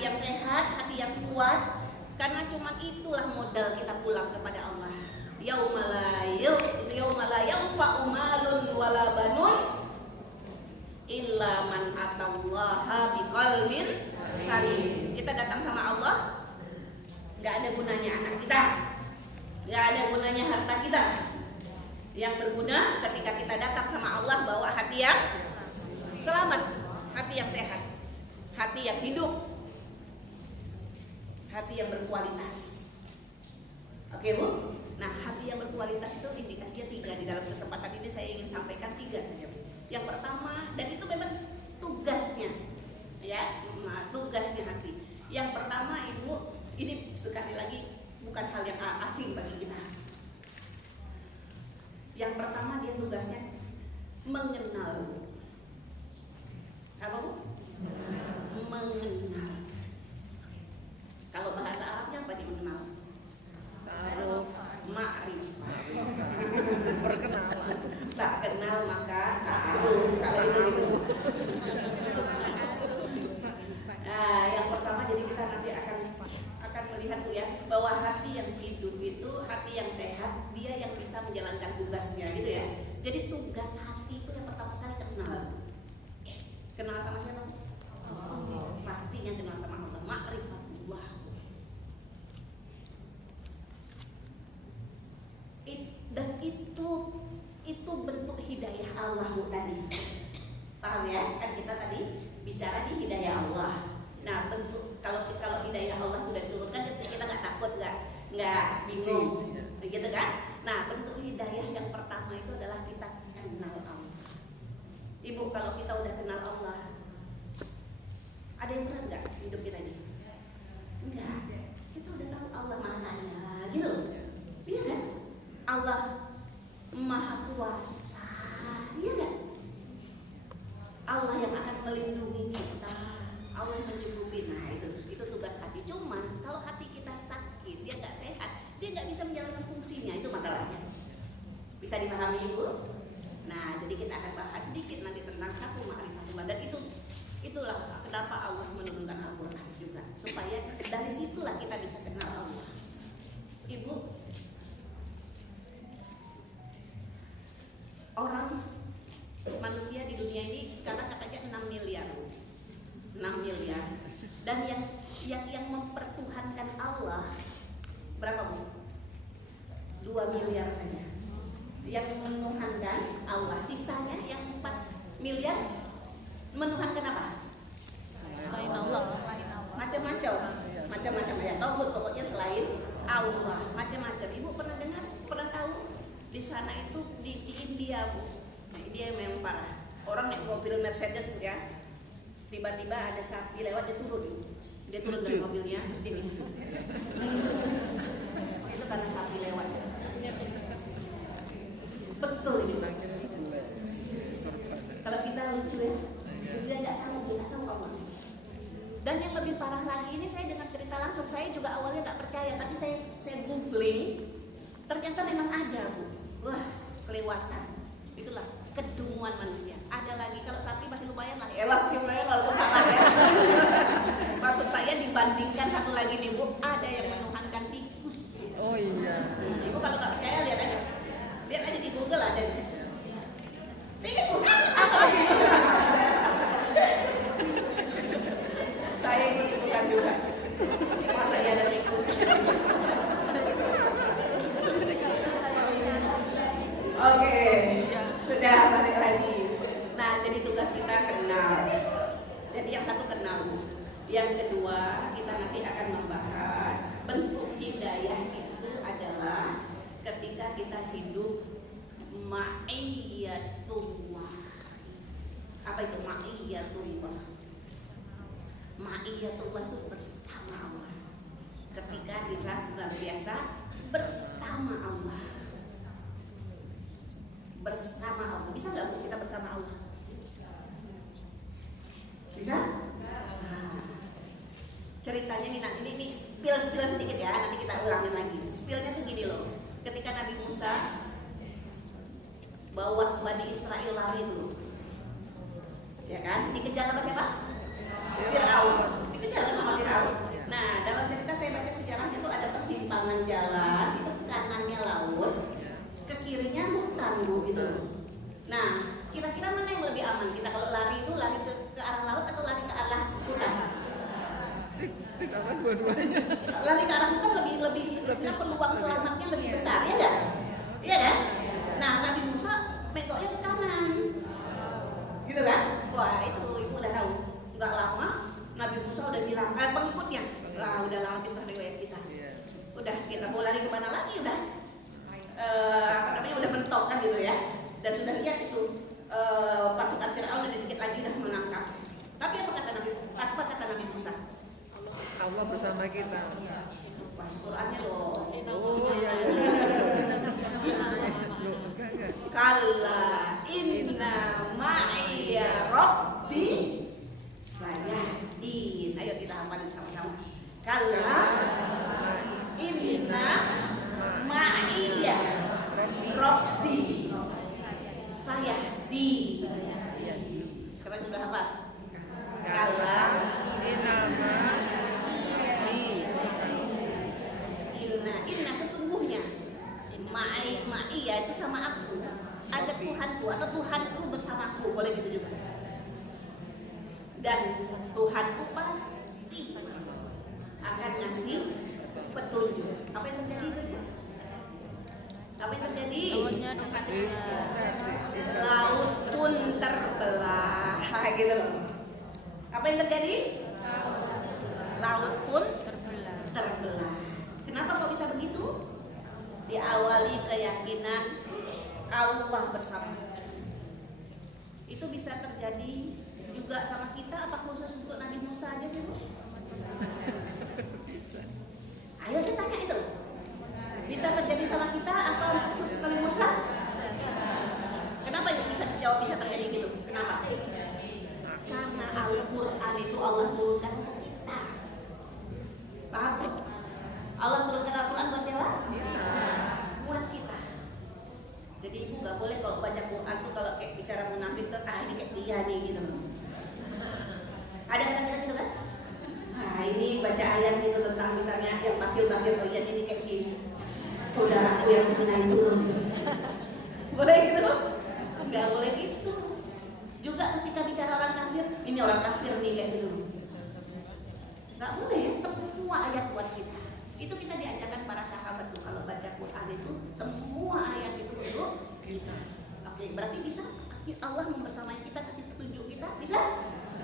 yang sehat, hati yang kuat. Karena cuma itulah modal kita pulang kepada Allah. Yaumala yanfa'u malun wala banun illa man atallaha biqalbin salim. Kita datang sama Allah, nggak ada gunanya anak kita, nggak ada gunanya harta kita. Yang berguna ketika kita datang sama Allah bawa hati yang selamat, hati yang sehat, hati yang hidup, hati yang berkualitas. Oke Bu? Nah hati yang berkualitas itu indikasinya 3. Di dalam kesempatan ini saya ingin sampaikan 3 saja Bu. Yang pertama, dan itu memang tugasnya, ya, tugasnya hati. Yang pertama Ibu, ini sekali lagi bukan hal yang asing bagi kita. Yang pertama dia tugasnya mengenal. Apa Bu? Mengenal. Kalau bahasa Arabnya apa dia mengenal? Ta'aruf. Ma'rifah. Perkenalan. Tak kenal maka ta'aruf. Kalau itu gitu. Nah, yang pertama jadi kita nanti akan melihat Bu ya, bahwa hati yang hidup itu hati yang sehat, dia yang bisa menjalankan tugasnya gitu ya. Jadi tugas hati itu yang pertama sekali kenal. Kenal sama siapa? Pastinya kenal sama Allah. Ma'rifatullah. Dan itu bentuk hidayah Allah Bu tadi. Paham ya? Kan kita tadi bicara di hidayah Allah. Nah, bentuk kalau hidayah Allah sudah diturunkan kita nggak takut, nggak bingung, begitu kan? Nah, bentuk hidayah yang pertama itu adalah kita kenal Allah. Ibu, kalau kita udah kenal Allah, ada yang berat nggak hidup kita ini? Enggak. Kita udah tahu Allah Mahanya, gitu. Iya kan? Allah Maha Kuasa, iya kan? Allah yang akan melindungi kita, Allah yang mencukupi. Nah itu tugas hati. Cuman kalau hati kita sakit, dia nggak sehat, dia nggak bisa menjalankan fungsinya. Itu masalahnya. Bisa dipahami Ibu? Nah jadi kita akan bahas sedikit nanti tentang satu ma'rifatullah. Dan itulah kenapa Allah menurunkan Al-Quran juga, supaya dari situlah kita bisa kenal Allah. Ibu, orang manusia di dunia ini Dan yang mempertuhankan Allah berapa Bu? 2 miliar saja. Yang menuhankan Allah, sisanya yang 4 miliar menuhankan apa? Selain Allah. Macam-macam ya. Tauhid pokoknya selain Allah, macam-macam. Ibu pernah tahu di sana itu di India Bu. Di India memang parah. Orang naik mobil Mercedes Bu ya. Tiba-tiba ada sapi lewat, dia turun dari mobilnya. Itu karena sapi lewat. Betul ini. Kalau kita lucu ya, dia nggak tahu Allah. Dan yang lebih parah lagi ini, saya dengar cerita langsung. Saya juga awalnya nggak percaya, tapi saya googling, ternyata memang ada Bu. Wah, kelewatan. Itulah kedunguan manusia. Ada lagi, kalau sapi masih lumayan lah. Masih lumayan walaupun salah ya. Maksud saya dibandingkan satu lagi nih Bu, ada yang menuhankan tikus. Oh iya. Ibu kalau nggak percaya lihat aja di Google ada. Tikus. Saya ikut-ikutan juga. Masa iya ada tikus? Oke, sudah balik lagi. Nah, jadi tugas kita kenal. Jadi yang satu kenal. Yang kedua, kita nanti akan membahas bentuk hidayah itu adalah ketika kita hidup ma'iyatullah. Apa itu ma'iyatullah? Ma'iyatullah itu bersama Allah. Ketika kita senantiasa bersama Allah. Bersama Allah. Bisa nggak Bu kita bersama Allah? Bisa? Ceritanya nih, nanti ini spill sedikit ya, nanti kita ulangin lagi. Spillnya tuh gini loh. Ketika Nabi Musa bawa Bani Israel lari dulu, ya kan? Dikejar sama siapa? Fir'aun. Dikejar sama Fir'aun. Nah, dalam cerita saya baca sejarahnya tuh ada persimpangan jalan, itu kanannya laut, ke kirinya hutan Bu, gitu loh. Nah, kira-kira mana yang lebih aman? Kita kalau lari itu lari ke arah laut atau lari ke arah hutan? Tidak dua-duanya. Lari ke arah hutan lebih peluang selamatnya lebih besar, ya enggak? Iya kan? Nah, Nabi Musa mentoknya ke kanan, gitu kan? Wah, itu ibu udah tahu. Nggak lama Nabi Musa udah bilang, pengikutnya, lah udah habis riwayat kita. Udah kita mau lari kemana lagi udah? Udah mentok kan gitu ya. Dan sudah lihat itu pasukan Fir'aun udah dikit lagi udah menangkap. Tapi apa kata Nabi Musa? Allah bersama kita. Pas Qur'annya loh. Oh iya. Kalla inna ma'iya rabbi sayahdin. Ayo kita hafalin sama-sama. Kalla inna ma'iya rabbi sayahdin. Siapa yang udah hafal? Kalla inna sesungguhnya ma'iya itu sama aku. Ada Tuhanku atau Tuhanku bersamaku, boleh gitu juga. Dan Tuhanku pasti akan ngasih petunjuk. Apa yang terjadi? Apa yang terjadi? Laut pun terbelah, gitu loh. Apa yang terjadi? Laut pun terbelah. Kenapa kok bisa begitu? Diawali keyakinan Allah bersama. Itu bisa terjadi juga sama kita, apa khusus untuk Nabi Musa aja sih Bu? Ayo saya tanya itu. Bisa terjadi sama kita apa khusus Nabi Musa? Kenapa Ibu bisa dijawab bisa terjadi gitu? Kenapa? Karena Al-Quran itu Allah turunkan untuk kita. Paham Bu? Allah turunkan Al-Quran buat siapa? Buat kita. Jadi Ibu gak boleh kalau baca Quran tuh kalau kayak bicara munafik tuh, ini kayak dia nih gitu. Ada kata-kata gitu kan? Nah ini baca ayat gitu tentang misalnya yang bakil-bakil, oh iya ini kayak si saudaraku yang sebenarnya itu. Boleh gitu? Gak boleh gitu. Juga ketika bicara orang kafir, ini orang kafir nih kayak gitu. Nggak boleh ya, semua ayat buat kita. Itu kita diajarkan para sahabat tuh kalau baca Quran itu semua ayat itu untuk kita. Oke, berarti bisa Allah membersamai kita, kasih petunjuk kita, bisa?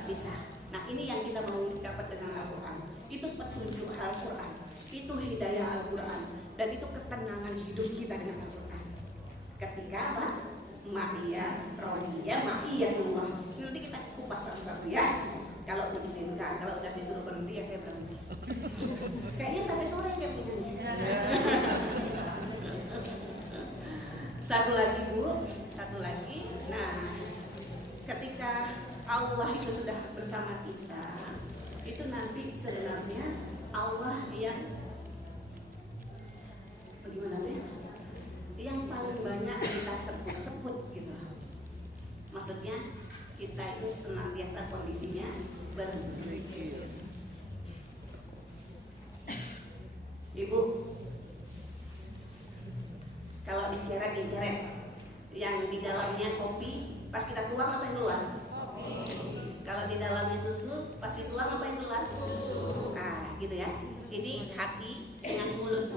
Bisa. Nah ini yang kita mau dapat dengan Al-Quran. Itu petunjuk Al-Quran, itu hidayah Al-Quran, dan itu ketenangan hidup kita dengan Al-Quran. Ketika apa? Ma'iyah, Rodiyah, Ma'iyatullah. Nanti kita kupas satu-satu ya. Kalau diizinkan, kalau udah disuruh berhenti ya saya berhenti. Kayaknya sampai sore kayak begini. Satu lagi Bu, satu lagi. Nah, ketika Allah itu sudah bersama kita, itu nanti sebenarnya Allah yang bagaimana ya? Yang paling banyak kita sebut-sebut gitu. Maksudnya kita itu senantiasa kondisinya berzikir. Ibu, kalau diceret yang di dalamnya kopi, pas kita tuang apa yang keluar? Kalau di dalamnya susu, pas dituang apa yang keluar? Ah, gitu ya. Ini hati dengan mulut.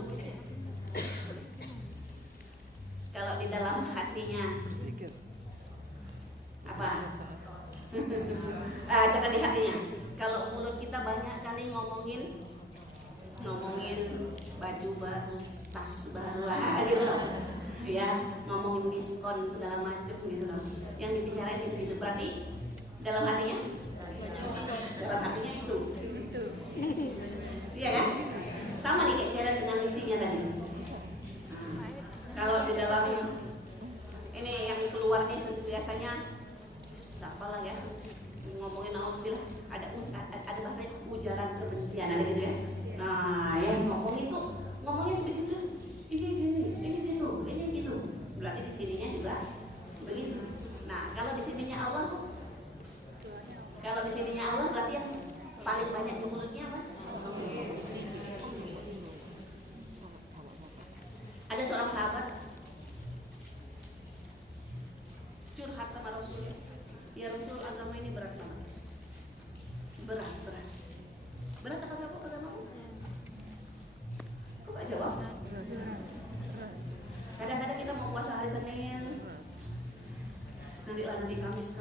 Kalau di dalam hatinya apa? Jangan di hatinya. Kalau mulut kita banyak kali ngomongin baju baru, tas baru, gitu loh. Ya, ngomongin diskon segala macam gitu loh. Yang dibicarain gitu berarti dalam hatinya? Dalam hatinya itu. Iya kan? Sama nih kayak ceret dengan isinya tadi. Kalau di dalam ini yang keluarnya biasanya apalah ya, ngomongin auzubillah, ada bahasa ujaran kebencian ada gitu ya. Nah, yang ngomongnya sebegitu, ini gitu. Berarti di sininya juga begitu. Nah, kalau di sininya Allah tuh, berarti yang paling banyak di mulutnya apa? Ada seorang sahabat curhat sama Rasul. Ya Rasul, agama ini berat banget. Berat apa kamu agamamu? Kok gak jawab? Kadang-kadang kita mau puasa hari Senin, nanti Kamis.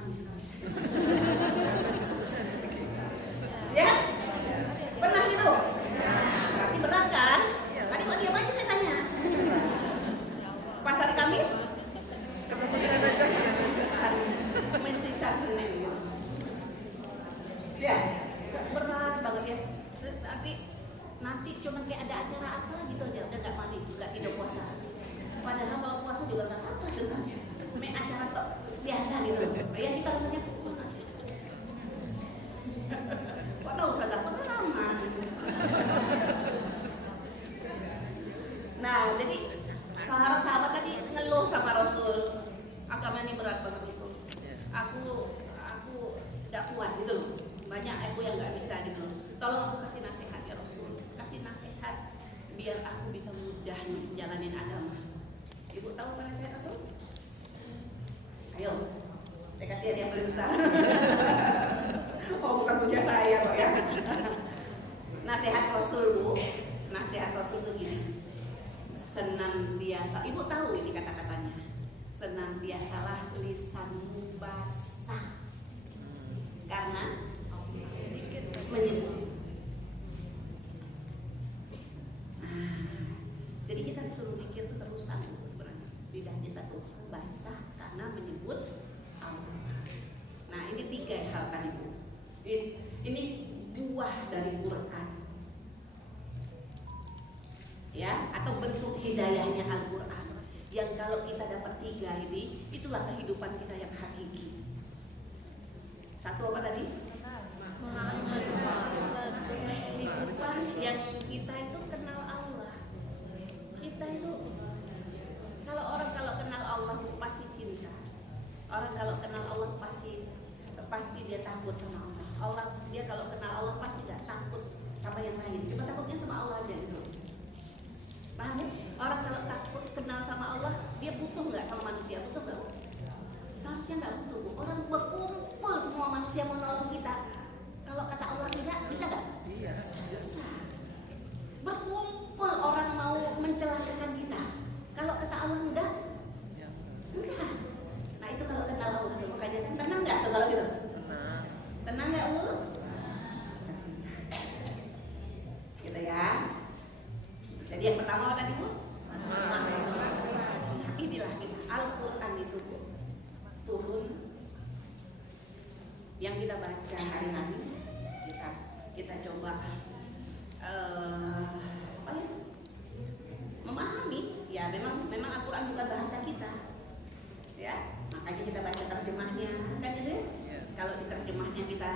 Ya? Pernah gitu? Berarti berat kan? Tadi kok diam aja saya tanya. Pas hari Kamis? Mestisan Senin gitu. Ya, berat banget ya. Nanti cuma kayak ada acara apa gitu aja, udah gak mandi, gak sida puasa. Padahal kalau puasa juga gak apa sebenarnya. Ini acara kok biasa gitu. Ya kita rasanya kok tahu saja pengalaman. Nah, jadi sahabat tadi ngeluh sama Rasul, agama ini berat banget itu. Aku gak kuat gitu loh. Banyak aku yang gak bisa gitu loh. Tolong aku kasih nasihat ya Rasul. Kasih nasihat biar aku bisa mudah jalanin agama. Ibu tahu apa nasihat Rasul? Ayo, saya kasih hadiah paling besar. Oh, bukan punya saya kok ya. Nasihat Rasul Bu, nasihat Rasul tuh gini. Senantiasa, Ibu tahu ini kata-katanya. Senantiasalah lisanmu basah karena menyebut. Jadi kita disuruh zikir tuh terusan sebenarnya. Lidah kita tuh basah karena menyebut Allah. Nah ini 3 hal tadi Bu. Ini buah dari Quran. Ya, atau bentuk hidayahnya Al-Quran. Yang kalau kita dapat 3 ini, itulah kehidupan kita yang hakiki. Satu apa tadi? Kehidupan yang kita itu kenal Allah. Kita itu kalau kenal Allah itu pasti cinta. Orang kalau kenal Allah pasti dia takut sama Allah. Dia kalau kenal Allah pasti gak takut sama yang lain. Cuma takutnya sama Allah aja gitu. Paham ya? Orang kalau takut kenal sama Allah, dia butuh nggak sama manusia? Butuh nggak? Seharusnya nggak butuh. Orang berkumpul semua manusia mau nolong kita. Kalau kata Allah tidak, bisa nggak? Iya. Bisa. Berkumpul orang mau mencelakakan kita. Kalau kata Allah enggak, Ya. enggak. Nah itu kalau kenal Allah, makanya tenang nggak tuh kalau gitu? Tenang. Tenang nggak Bu? Gitu ya. Jadi yang pertama apa tadi Bu? Inilah kita. Al-Quran itu Bu turun yang kita baca hari-hari, kita coba apa ya, memahami. Ya memang Al-Quran bukan bahasa kita, ya makanya kita baca terjemahnya kan gitu ya. Ya. Kalau di terjemahnya kita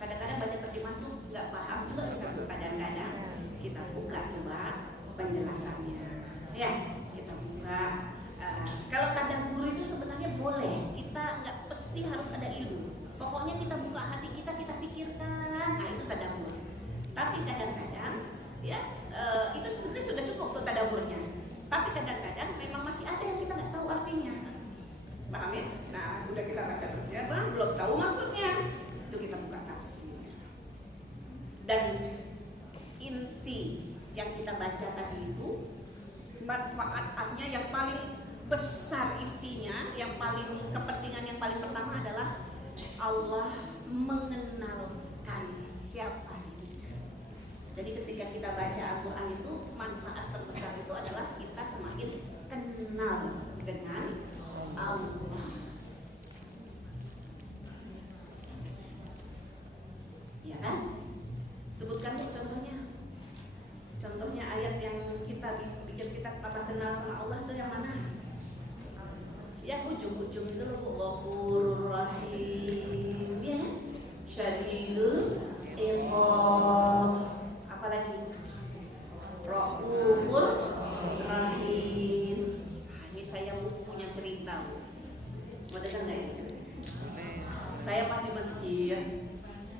kadang-kadang baca terjemah tuh nggak paham juga, kita tuh kadang-kadang kita buka coba penjelasannya, ya kita buka. Kalau tadabbur itu sebenarnya boleh, kita nggak pasti harus ada ilmu. Pokoknya kita buka hati kita pikirkan, nah itu tadabbur. Tapi kadang-kadang ya itu sebenarnya sudah cukup tuh tadabburnya. Tapi kadang-kadang memang masih ada yang kita nggak tahu artinya. Paham ya? Nah, udah kita baca terjemah, belum tahu maksudnya, itu kita buka tafsir. Dan inti yang kita baca tadi itu manfaatnya yang paling besar isinya, yang paling kepentingan yang paling pertama adalah Allah mengenalkan siapa dirinya. Jadi ketika kita baca Al-Quran itu manfaat terbesar itu adalah kita semakin kenal dengan Allah. Ya kan? Sebutkan Bu contohnya. Contohnya ayat yang kita bikin kita tambah kenal sama Allah itu yang mana? Yang ujung-ujung itu loh Bu, Ghafurur Rahim, ya kan? Syadidul Iqab, apa lagi? Raufur Rahim. Ini saya punya cerita Bu. Mau dengar nggak ini cerita? Saya pas di Mesir,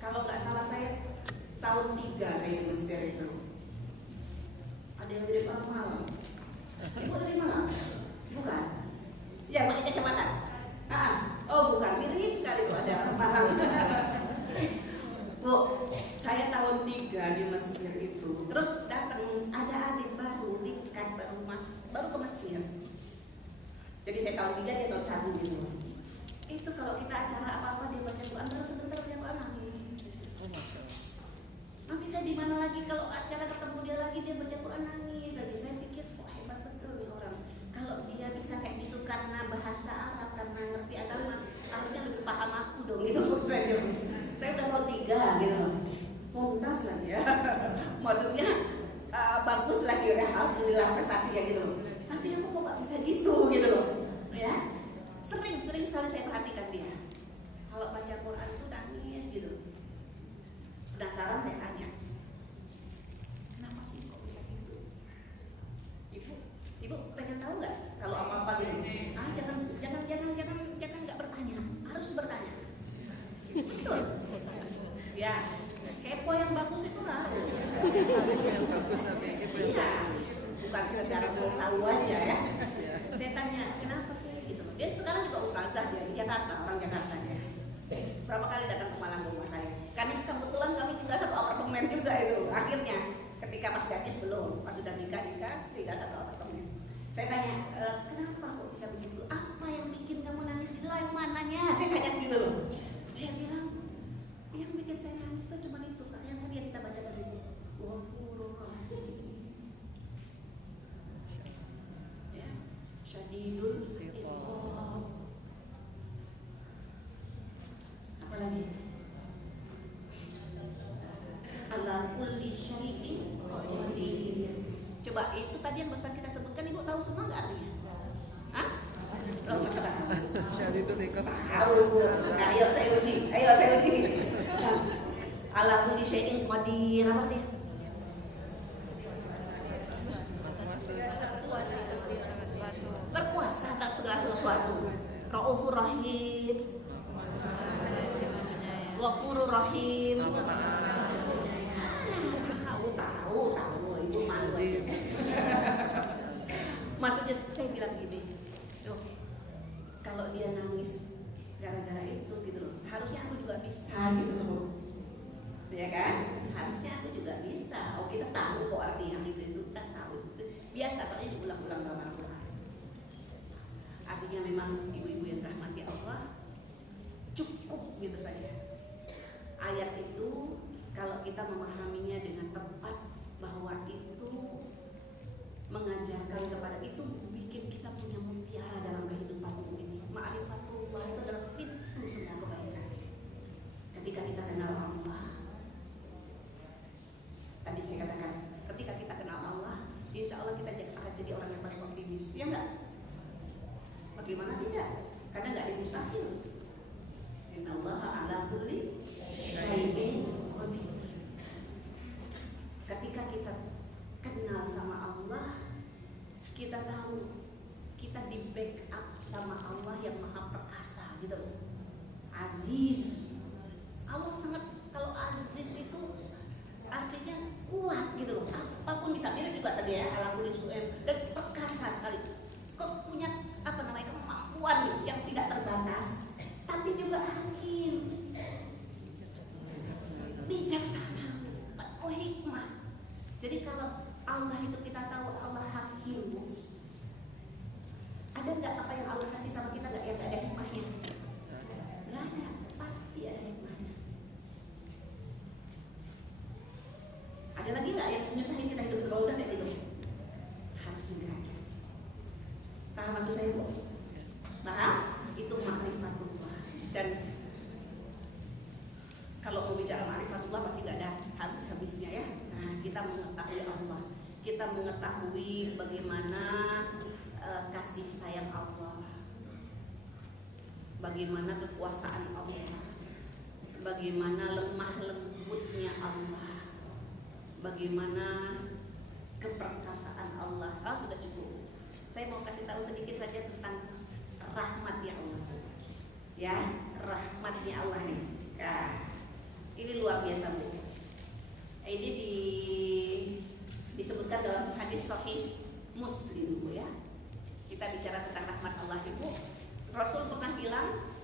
kalau nggak salah saya tahun 3 saya di Mesir itu. Ada yang dari Malang. Ibu dari Malang? Bukan? Ya pakai kacamata. Oh bukan, mirip sekali Bu, ada orang Malang. Bu, saya tahun 3 di Mesir itu. Terus datang ada adik baru, nikah baru ke Mesir. Jadi saya tahun 3, dia tahun 1 gitu. Itu kalau kita acara apa-apa dia baca Quran, terus sebentar baca Quran nangis. Nanti saya di mana lagi kalau acara ketemu dia lagi dia baca Quran nangis lagi. Saya pikir wah hebat betul nih orang. Kalau dia bisa kayak gitu karena bahasa Arab, karena ngerti agama, harusnya lebih paham aku dong gitu menurut saya. Saya udah tahun 3 gitu loh. Tuntas lagi ya. Maksudnya bagus lagi udah alhamdulillah prestasinya gitu loh. Tapi aku kok gak bisa gitu loh. Ya. Sering sekali saya perhatikan dia. Kalau baca Quran itu nangis gitu. Penasaran saya tanya, kenapa sih kok bisa gitu? Ibu pengen tahu nggak? Kalau apa-apa gitu, jangan nggak bertanya, harus bertanya. Betul. Ya, kepo yang bagus itu harus. Yang bagus tapi kepo yang Iya, bukan sekedar mau tahu aja ya. Saya tanya, kenapa sih gitu? Dia sekarang juga ustazah dia di Jakarta, orang Jakarta ya. Berapa kali datang ke Malang rumah saya? Karena kebetulan kami tinggal satu apartemen juga itu. Akhirnya ketika pas gadis belum, pas sudah nikah tinggal satu apartemen. Saya tanya, kenapa kok bisa begitu? Apa yang bikin kamu nangis gitu? Yang mananya? Saya tanya gitu loh. Dia bilang, yang bikin saya nangis itu cuma itu, yang tadi yang kita baca tadi. Ghafurur Rahim. Ya, Syadidul Iqab. Apa lagi? Ala kulli syai'in qadir. Coba itu tadi yang barusan kita sebutkan, Ibu tahu semua nggak artinya? Hah? Loh, masa nggak tahu? Syadidul Iqab. Tahu Bu. Nah, ayo saya uji. Nah, ala kulli syai'in qadir apa dia? Berkuasa atas segala sesuatu. Raufur Rahim. Ghafurur Rahim. Tahu itu malu aja. Maksudnya saya bilang gini, loh, kalau dia nangis gara-gara itu gitu loh, harusnya aku juga bisa gitu loh. ya kan? Harusnya aku juga bisa. Oh, kita tahu kok arti yang itu kan tahu. Biasa soalnya diulang-ulang dalam Al-Quran. Artinya memang ibu-ibu yang rahmati Allah, cukup gitu saja. Ayat itu kalau kita memahaminya dengan tepat, bahwa itu mengajarkan kepada, itu bikin kita punya mutiara dalam kehidupan ini. Ma'rifatullah itu adalah pintu semua kebaikan. Ketika kita kenal Allah, tadi saya katakan, ketika kita kenal Allah, insya Allah kita akan jadi orang yang paling optimis, ya enggak? Bagaimana tidak? Karena enggak ada yang mustahil. Innallaha ala kulli syai'in qadir. Ketika kita kenal sama Allah, kita tahu kita di backup sama Allah yang maha perkasa gitu. Aziz. Allah sangat, kalau aziz itu artinya kuat gitu loh. Apapun bisa, mirip juga tadi ya, alhamdulillah, dan perkasa sekali. Kok punya kemampuan yang tidak terbatas, tapi juga hakim, bijaksana, oh hikmah. Jadi kalau Allah itu kita tahu Allah hakim, ada nggak apa yang Allah kasih sama kita nggak yang nggak ada hikmahnya? Nggak ada, pasti ada hikmahnya. Ada lagi nggak yang nyusahin kita hidup kalau udah kayak gitu? Harus juga ada. Paham maksud saya bu? Paham? Itu ma'rifatullah. Dan kalau mau bicara ma'rifatullah pasti nggak ada habis-habisnya ya. Nah, kita mengetahui Allah, kita mengetahui bagaimana kasih sayang Allah, bagaimana kekuasaan Allah, bagaimana lemah lembutnya Allah, bagaimana keperkasaan Allah. Sudah cukup. Saya mau kasih tahu sedikit saja tentang rahmatnya Allah. Ya, rahmatnya Allah nih. Nah, ini luar biasa bu. Ini disebutkan dalam hadis sahih Muslim bu ya. Kita bicara tentang rahmat Allah ibu. Rasul pernah bilang,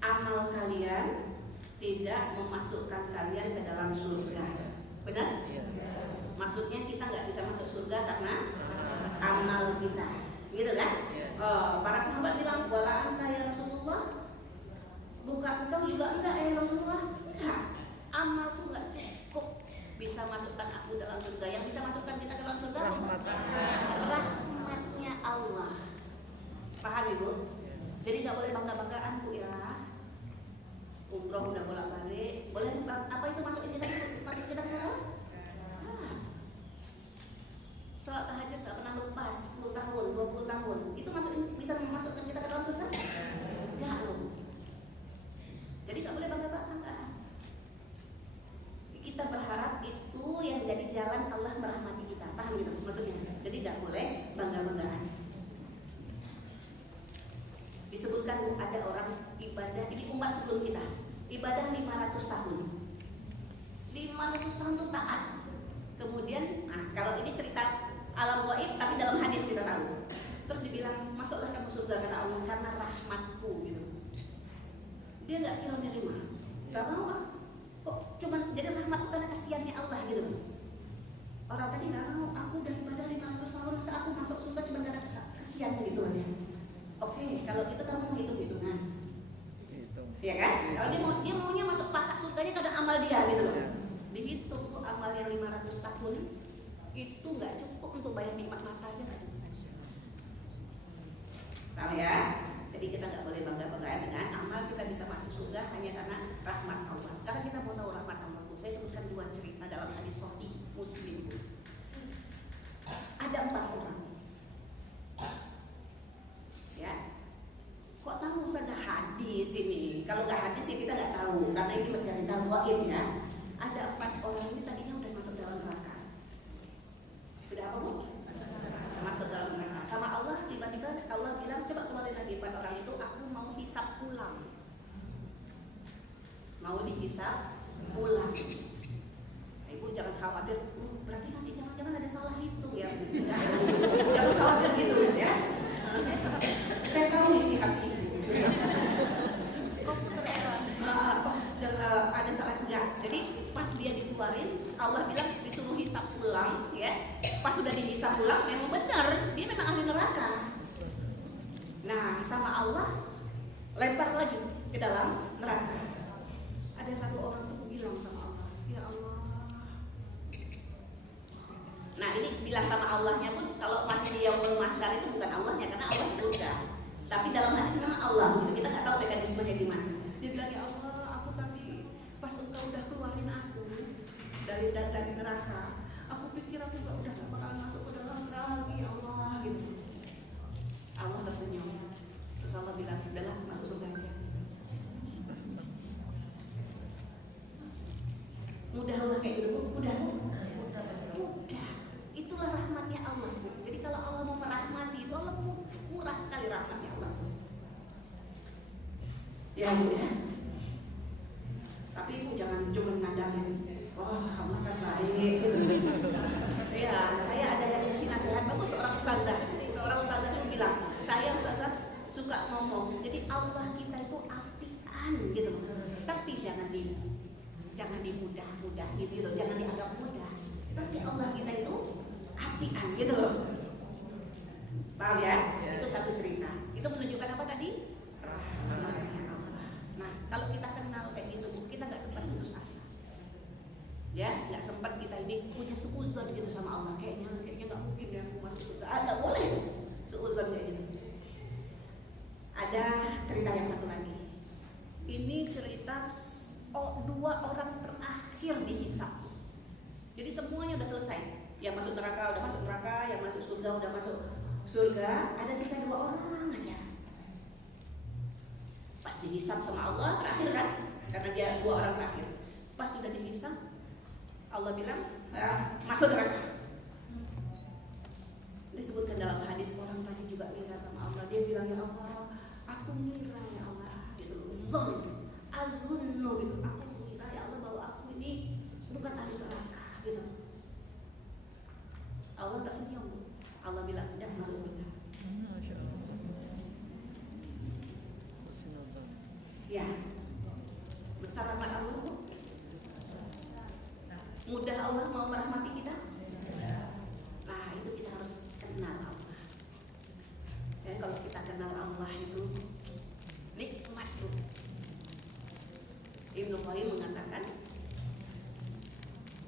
amal kalian tidak memasukkan kalian ke dalam surga. Benar? Maksudnya kita nggak bisa masuk surga karena amal kita, gitu kan? Para sahabat bilang, wala anta ya Rasulullah, bukan engkau juga enggak ya Rasulullah? Enggak, amalku nggak cukup bisa masukkan aku dalam surga. Yang bisa masukkan kita ke dalam surga rahmatnya Allah. Paham ibu? Jadi nggak boleh bangga-banggaan bu ya. Umroh udah bolak-balik, boleh apa itu masukin kita ke surga? Sholat tahajud gak pernah lepas 10 tahun, 20 tahun. Itu bisa memasukkan kita ke dalam surga? Enggak loh. Jadi gak boleh bangga-banggaan. Kita berharap itu yang jadi jalan Allah merahmati kita. Paham gitu maksudnya? Jadi gak boleh bangga-banggaan. Disebutkan ada orang ibadah, ini umat sebelum kita, ibadah 500 tahun. 500 tahun itu taat. Kemudian, kalau ini cerita alam gaib tapi dalam hadis kita tahu. Terus dibilang, masuklah kamu surga kata Allah karena rahmatku gitu. Dia nggak kira nerima, nggak mau kan? Kok cuman jadi rahmatku karena kasihannya Allah gitu. Orang tadi nggak mau, aku udah ibadah 500 tahun masa aku masuk surga cuma karena kasihan gitu aja. Oke, kalau gitu kamu mau hitung-hitungan. Ya kan? Kalau dia maunya masuk surganya karena amal dia gitu loh. Dihitung tuh amal yang 500 tahun itu nggak cukup untuk bayar nikmat mata aja, nggak cukup. Paham ya? Jadi kita nggak boleh bangga-banggaan dengan amal kita bisa masuk surga hanya karena rahmat Allah. Sekarang kita mau tahu rahmat Allah. Saya sebutkan 2 cerita dalam hadis sahih Muslim. Ada 4 orang. Ya, kok tahu Ustazah hadis ini? Kalau nggak hadis ya kita nggak tahu karena ini mencari tahu gaib ya. Ada 4 orang ini tadinya udah masuk dalam neraka. Sudah apa bu? Masuk dalam neraka. Sama Allah tiba-tiba Allah bilang coba kembali lagi 4 orang itu, aku mau hisap ulang. Mau dihisap ulang. Ibu jangan khawatir. Berarti nanti jangan-jangan ada salah hitung ya. Jangan khawatir gitu ya. Saya tahu isi hati ibu. Ada salah sama Allah, lempar lagi ke dalam neraka. Ada satu orang tuh bilang sama Allah, ya Allah. Nah ini bilang sama Allahnya pun kalau masih di yaumul mahsyar itu bukan Allahnya, karena Allah di surga. Tapi dalam hadis memang Allah, gitu. Kita nggak tahu mekanismenya gimana. Dia bilang, ya Allah, aku tadi pas engkau udah keluarin aku dari neraka, aku pikir aku udah gak bakalan masuk ke dalam neraka lagi, ya Allah, gitu. Allah tersenyum. Terus Allah bilang, udahlah masuk surga aja. Mudah Allah kayak gitu, mudah. Itulah rahmatnya Allah, Bu. Jadi kalau Allah mau merahmati itu, Allah murah sekali rahmatnya Allah. Ya mudah. Tapi Ibu jangan cuma ngandalin, wah Allah kan baik gitu. Ya, saya ada yang ngasih nasihat bagus, seorang ustazah itu bilang, saya ustazah suka ngomong, jadi Allah kita itu apian gitu loh. Tapi jangan dimudah-mudah gitu loh, jangan dianggap mudah. Tapi Allah kita itu apian gitu loh. Paham ya? Itu satu cerita. Itu menunjukkan apa tadi? Rahmatnya Allah. Nah, kalau kita kenal kayak gitu, kita nggak sempat putus asa. Ya, nggak sempat kita ini punya suuzon gitu sama Allah. Kayaknya nggak mungkin ya aku masuk surga. Nggak boleh itu suuzon kayak gitu. Ada cerita yang satu lagi. Ini cerita dua orang terakhir dihisab. Jadi semuanya udah selesai. Yang masuk neraka udah masuk neraka, yang masuk surga udah masuk surga. Ada sisa dua orang aja. Pas dihisab sama Allah terakhir kan, karena dia dua orang terakhir. Pas sudah dihisab, Allah bilang masuk neraka. Disebutkan dalam hadis orang tadi juga minta sama Allah. Dia bilang, ya Allah, aku mengira ya Allah, gitu. Azunnu gitu. Aku mengira ya Allah bahwa aku ini bukan ahli neraka, gitu. Allah tersenyum. Allah bilang, udah masuk surga. Masya Allah. Ya, besar rahmat Allah. Mudah Allah mau merahmati kita. Nah itu kita harus kenal Allah. Jadi kalau kita kenal Allah itu nikmat tuh. Ibnu Qayyim mengatakan,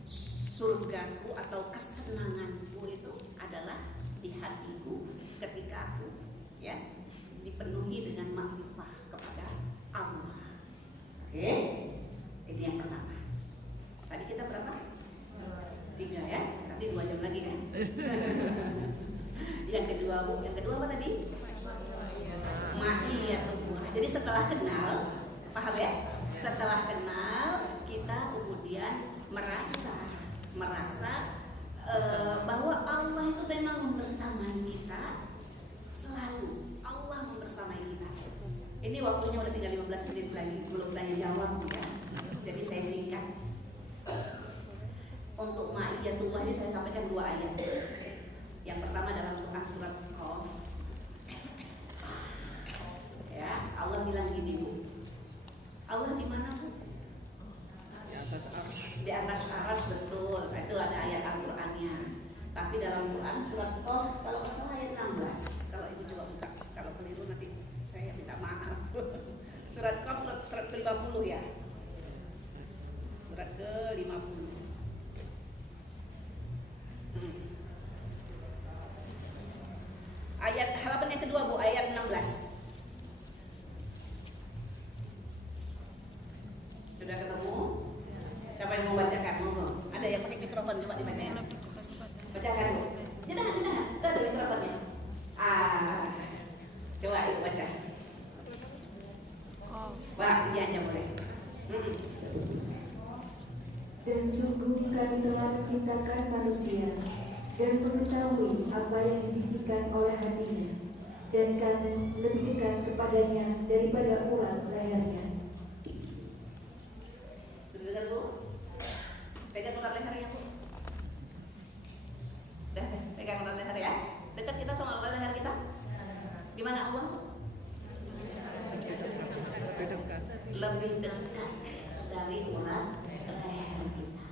surgaku atau kesenanganku itu adalah di hatiku ketika aku ya dipenuhi dengan makrifah kepada Allah. Oke, ini yang pertama. Tadi kita berapa? 3 ya, nanti 2 jam lagi kan. Yang kedua Bu, yang kedua apa tadi? Ma'iyatullah. Jadi setelah kenal, paham ya? Setelah kenal, kita kemudian merasa bahwa Allah itu memang membersamai kita selalu. Allah membersamai kita. Ini waktunya udah tinggal 15 menit lagi, belum tanya jawab ya. Jadi saya singkat. Untuk ma'iyatullah ini saya sampaikan 2 ayat. Yang pertama dalam Quran surat Qaf. Ya, Allah bilang gini Bu. Allah di mana Bu? Di atas arsy. Di atas arsy, betul. Itu ada ayat Al-Qur'annya. Tapi dalam Quran surat Qaf kalau nggak salah ayat 16. Kalau Ibu coba buka, kalau keliru nanti saya minta maaf. Surat Qaf surat ke-50 ya. Surat ke-50. Ayat halaman yang kedua Bu, ayat 16. Sudah ketemu? Siapa yang mau bacakan? Monggo. Ada yang pakai mikrofon, coba dibacain. Bacakan Bu. Jangan. Ada mikrofonnya. Coba yuk baca. Wah, ini aja boleh. Dan sungguh kami telah menciptakan manusia dan mengetahui apa yang dibisikkan oleh hatinya, dan kami lebih dekat kepadanya daripada urat lehernya. Sudah dengar Bu? Pegang urat lehernya Bu. Udah, pegang urat leher ya. Dekat kita sama urat leher kita. Di mana Allah Bu? Lebih dekat. Lebih dekat dari urat leher kita.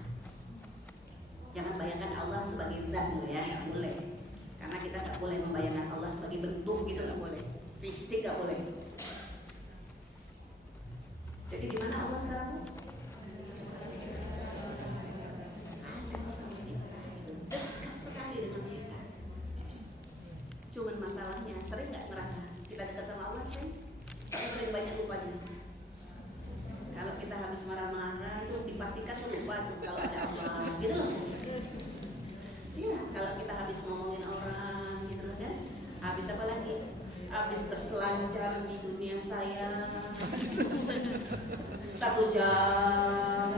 Jangan bayangkan Allah sebagai zat ya, nggak boleh. Karena kita nggak boleh membayangkan Allah sebagai bentuk gitu, nggak boleh. fisik nggak boleh. Jadi di mana Allah sekarang tuh? Dekat sekali dengan kita. Cuman masalahnya sering nggak ngerasa kita dekat sama Allah kan? Sering banyak lupanya. Kalau kita habis marah-marah itu dipastikan tuh lupa tuh kalau ada Allah, gitu loh. Iya, kalau kita habis ngomongin orang, gitu loh kan? Habis apa lagi? Habis berselancar di dunia saya 1 jam,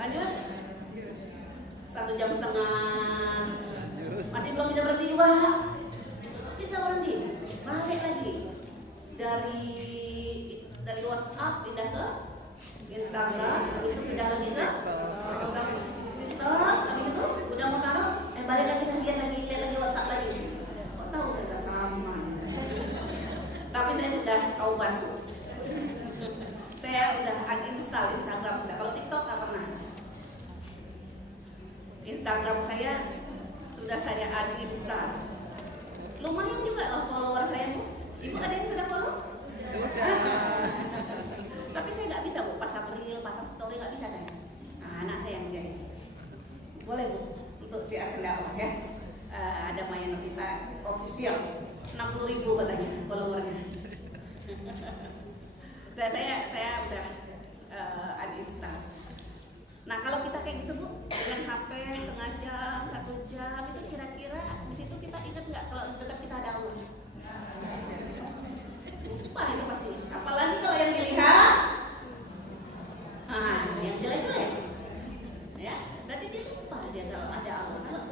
lanjut 1,5 jam, masih belum bisa berhenti juga. Bisa berhenti, balik lagi dari WhatsApp pindah ke Instagram, habis itu pindah lagi ke TikTok, habis itu udah mau taruh, balik lagi dan lihat lagi WhatsApp lagi. Kok tahu saya nggak sama? Tapi saya sudah taubat. Saya udah uninstall Instagram sudah. Kalau TikTok nggak pernah. Instagram saya sudah saya uninstall. Lumayan juga loh follower saya tuh. Ibu ada yang sudah follow? Sudah. Tapi saya nggak bisa bu, pasang reel, pasang story nggak bisa kan? Nah, anak saya yang jadi. Boleh bu, untuk siar pendakwah ya. Ada Maya Novita official, 60.000 katanya followernya. Nah saya udah uninstall. Nah kalau kita kayak gitu bu, dengan HP setengah jam, 1 jam itu kira-kira di situ kita ingat nggak kalau dekat kita ada Allah? Lupa itu pasti. Apalagi kalau yang dilihat, yang jelek-jelek, ya. Berarti dia lupa dia kalau ada Allah. Kalau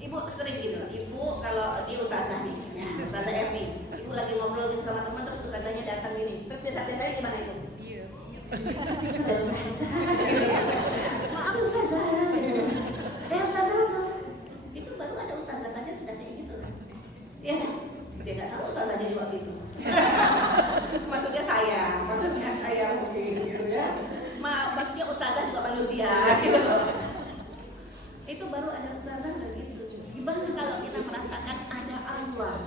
ibu sering gitu, ibu kalau di ustazah nih, ya, ustazah Eti, ibu lagi ngobrol gitu sama teman terus ustazahnya datang gini, terus biasanya gimana ibu? Iya. Ustazah, maaf ustazah, ustazah, itu baru ada ustazah saja sudah kayak gitu kan? Iya kan? Dia nggak tahu ustazahnya juga gitu. Maksudnya saya mungkin gitu ya. Maksudnya ustazah juga manusia gitu loh. Itu baru ada ustazah udah gitu. Gimana kalau kita merasakan ada Allah?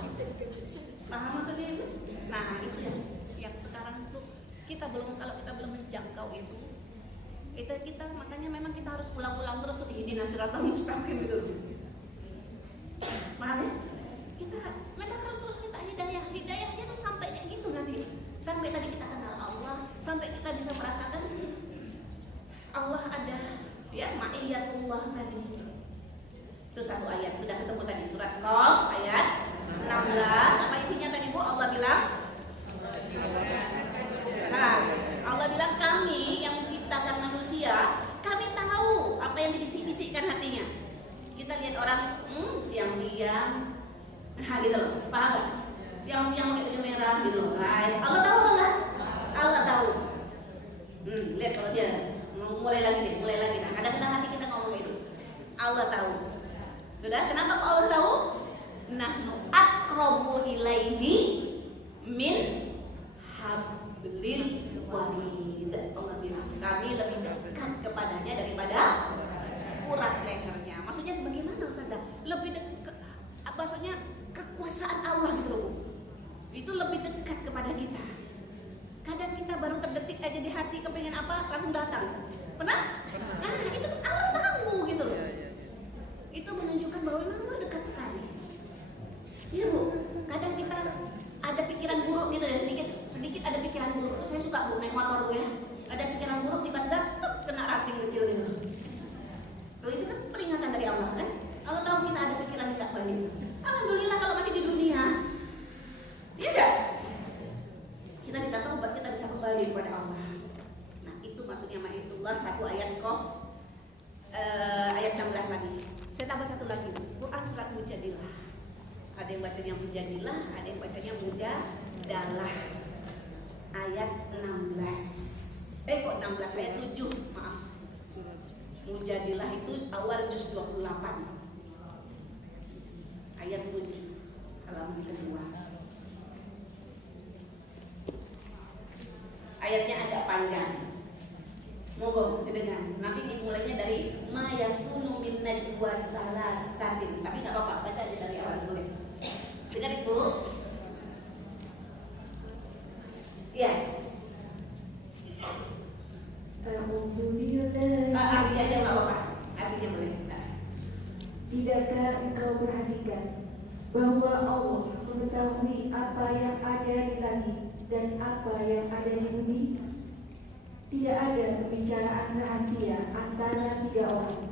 Paham maksudnya itu? Nah itu yang sekarang tuh kalau kita belum menjangkau itu kita makanya memang kita harus ulang-ulang terus tuh ihdinas siratal mustaqim gitu. Paham ya? Kita memang harus terus minta hidayahnya tuh sampai kayak gitu nanti. Sampai tadi kita kenal Allah, sampai kita bisa merasakan Allah ada ya ma'iyatullah tadi. Itu satu ayat sudah ketemu tadi surat Qaf ayat 16. Apa isinya tadi Bu? Allah bilang Allah bilang kami yang menciptakan manusia, kami tahu apa yang dibisik-bisikkan hatinya. Kita lihat orang siang-siang gitu loh, paham gak? Siang-siang pakai baju merah gitu loh. Allah tahu apa enggak? Allah tahu. Lihat kalau dia mulai lagi. Nah, kadang-kadang hati kita ngomong itu. Allah tahu. Sudah, kenapa kok Allah tahu? Nahnu aqrabu ilaihi min hablil warid. Allah bilang, kami lebih dekat kepadanya daripada urat lehernya. Maksudnya bagaimana Ustaz? Lebih dekat, maksudnya kekuasaan Allah gitu loh Bu. Itu lebih dekat kepada kita. Kadang kita baru terdetik aja di hati kepengen apa langsung datang. Pernah? Nah itu Allah tahu gitu loh. Itu menunjukkan bahwa memang Allah dekat sekali. Iya Bu. Kadang kita ada pikiran buruk gitu ya, sedikit ada pikiran buruk. Itu saya suka Bu naik motor Bu ya. Ada pikiran buruk tiba-tiba kena ranting kecil gitu. Tuh itu kan peringatan dari Allah kan. Allah tahu kita ada pikiran tidak baik. Alhamdulillah kalau masih di dunia. Iya enggak? Kita bisa taubat, kita bisa kembali kepada Allah. Nah itu maksudnya ma'itullah, satu ayat Qaf ayat 16 lagi. Saya tambah satu lagi, Quran surat Mujadilah. Ada yang bacanya Mujadilah, ada yang bacanya Mujadalah. Ayat 16. Kok 16? Ayat 7, maaf. Mujadilah itu awal juz 28. Ayat 7 halaman kedua. Ayatnya agak panjang. Moga didengar. Nanti dimulainya dari ma yakunu min najwa salasatin. Tapi enggak apa-apa, baca aja dari awal dulu. Dengar Ibu. Allah mengetahui apa yang ada di langit dan apa yang ada di bumi? Tidak ada pembicaraan rahasia antara tiga orang,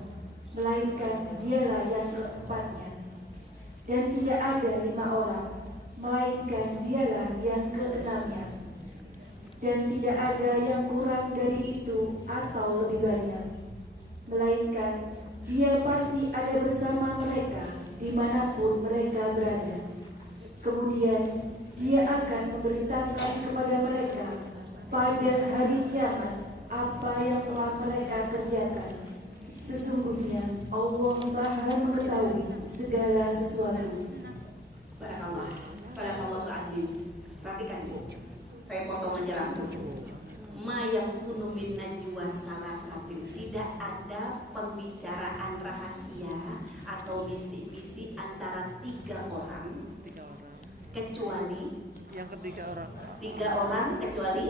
melainkan dialah yang keempatnya. Dan tidak ada 5 orang, melainkan dialah yang keenamnya. Dan tidak ada yang kurang dari itu atau lebih banyak, melainkan dia pasti ada bersama mereka dimanapun mereka berada. Kemudian dia akan memberitakan kepada mereka pada hari kiamat apa yang telah mereka kerjakan. Sesungguhnya Allah Maha mengetahui segala sesuatu. Barakallah. Sadaqallahul azim. Perhatikan Bu. Saya potong aja langsung. Ma yakunu min najwa salasatin. Tidak ada pembicaraan rahasia atau bisik-bisik antara 3 orang, 3 orang. kecuali Yang ketiga orang. 3 orang kecuali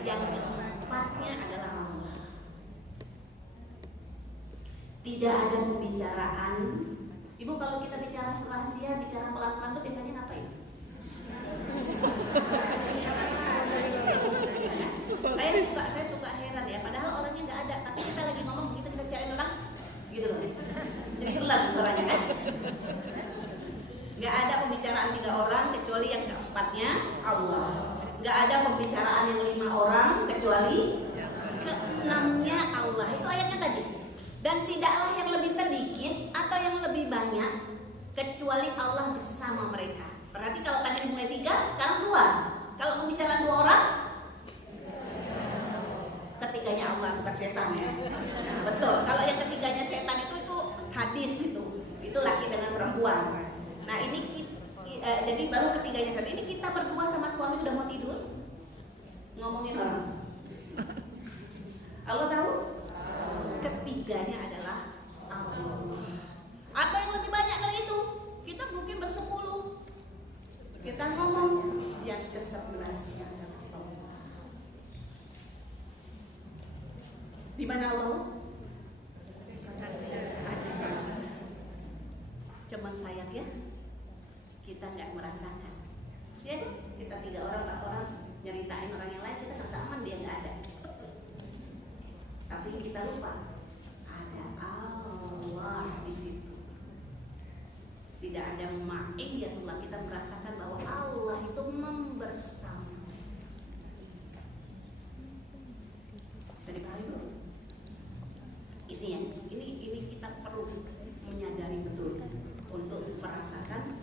yang keempat. keempatnya adalah Allah. Tidak ada pembicaraan. Ibu, kalau kita bicara rahasia, bicara pelan-pelan itu biasanya ngapain? saya suka heran ya. Padahal orangnya nggak ada, tapi kita lagi ngomong begitu kita cari orang, gitu loh. Jadi hilang suaranya kan? Nggak ada pembicaraan 3 orang kecuali yang keempatnya Allah. Nggak ada pembicaraan yang 5 orang kecuali keenamnya Allah. Itu ayatnya tadi. Dan tidaklah yang lebih sedikit atau yang lebih banyak kecuali Allah bersama mereka. Berarti kalau tadi dimulai 3, sekarang 2. Kalau pembicaraan 2 orang, ketiganya Allah, bukan setan ya. Nah, betul. Kalau yang ketiganya setan itu hadis itu laki dengan perempuan. Nah ini jadi baru ketiganya setan. Ini kita berdua sama suami udah mau tidur ngomongin orang. Allah tahu? Ketiganya adalah Allah. Atau yang lebih banyak dari itu, kita mungkin bersepuluh. Kita ngomong yang ke-11-nya adalah Allah. Di mana Allah? Cuman sayang ya, kita nggak merasakan. Ya kan? Kita 3 orang, 4 orang nyeritain orang yang lain, kita ngerasa aman, dia nggak ada. Tapi kita lupa ada Allah di situ. Tidak ada ma'iyatullah, kita merasakan bahwa Allah itu membersama. Bisa dipahami belum? Ini kita perlu menyadari betul untuk merasakan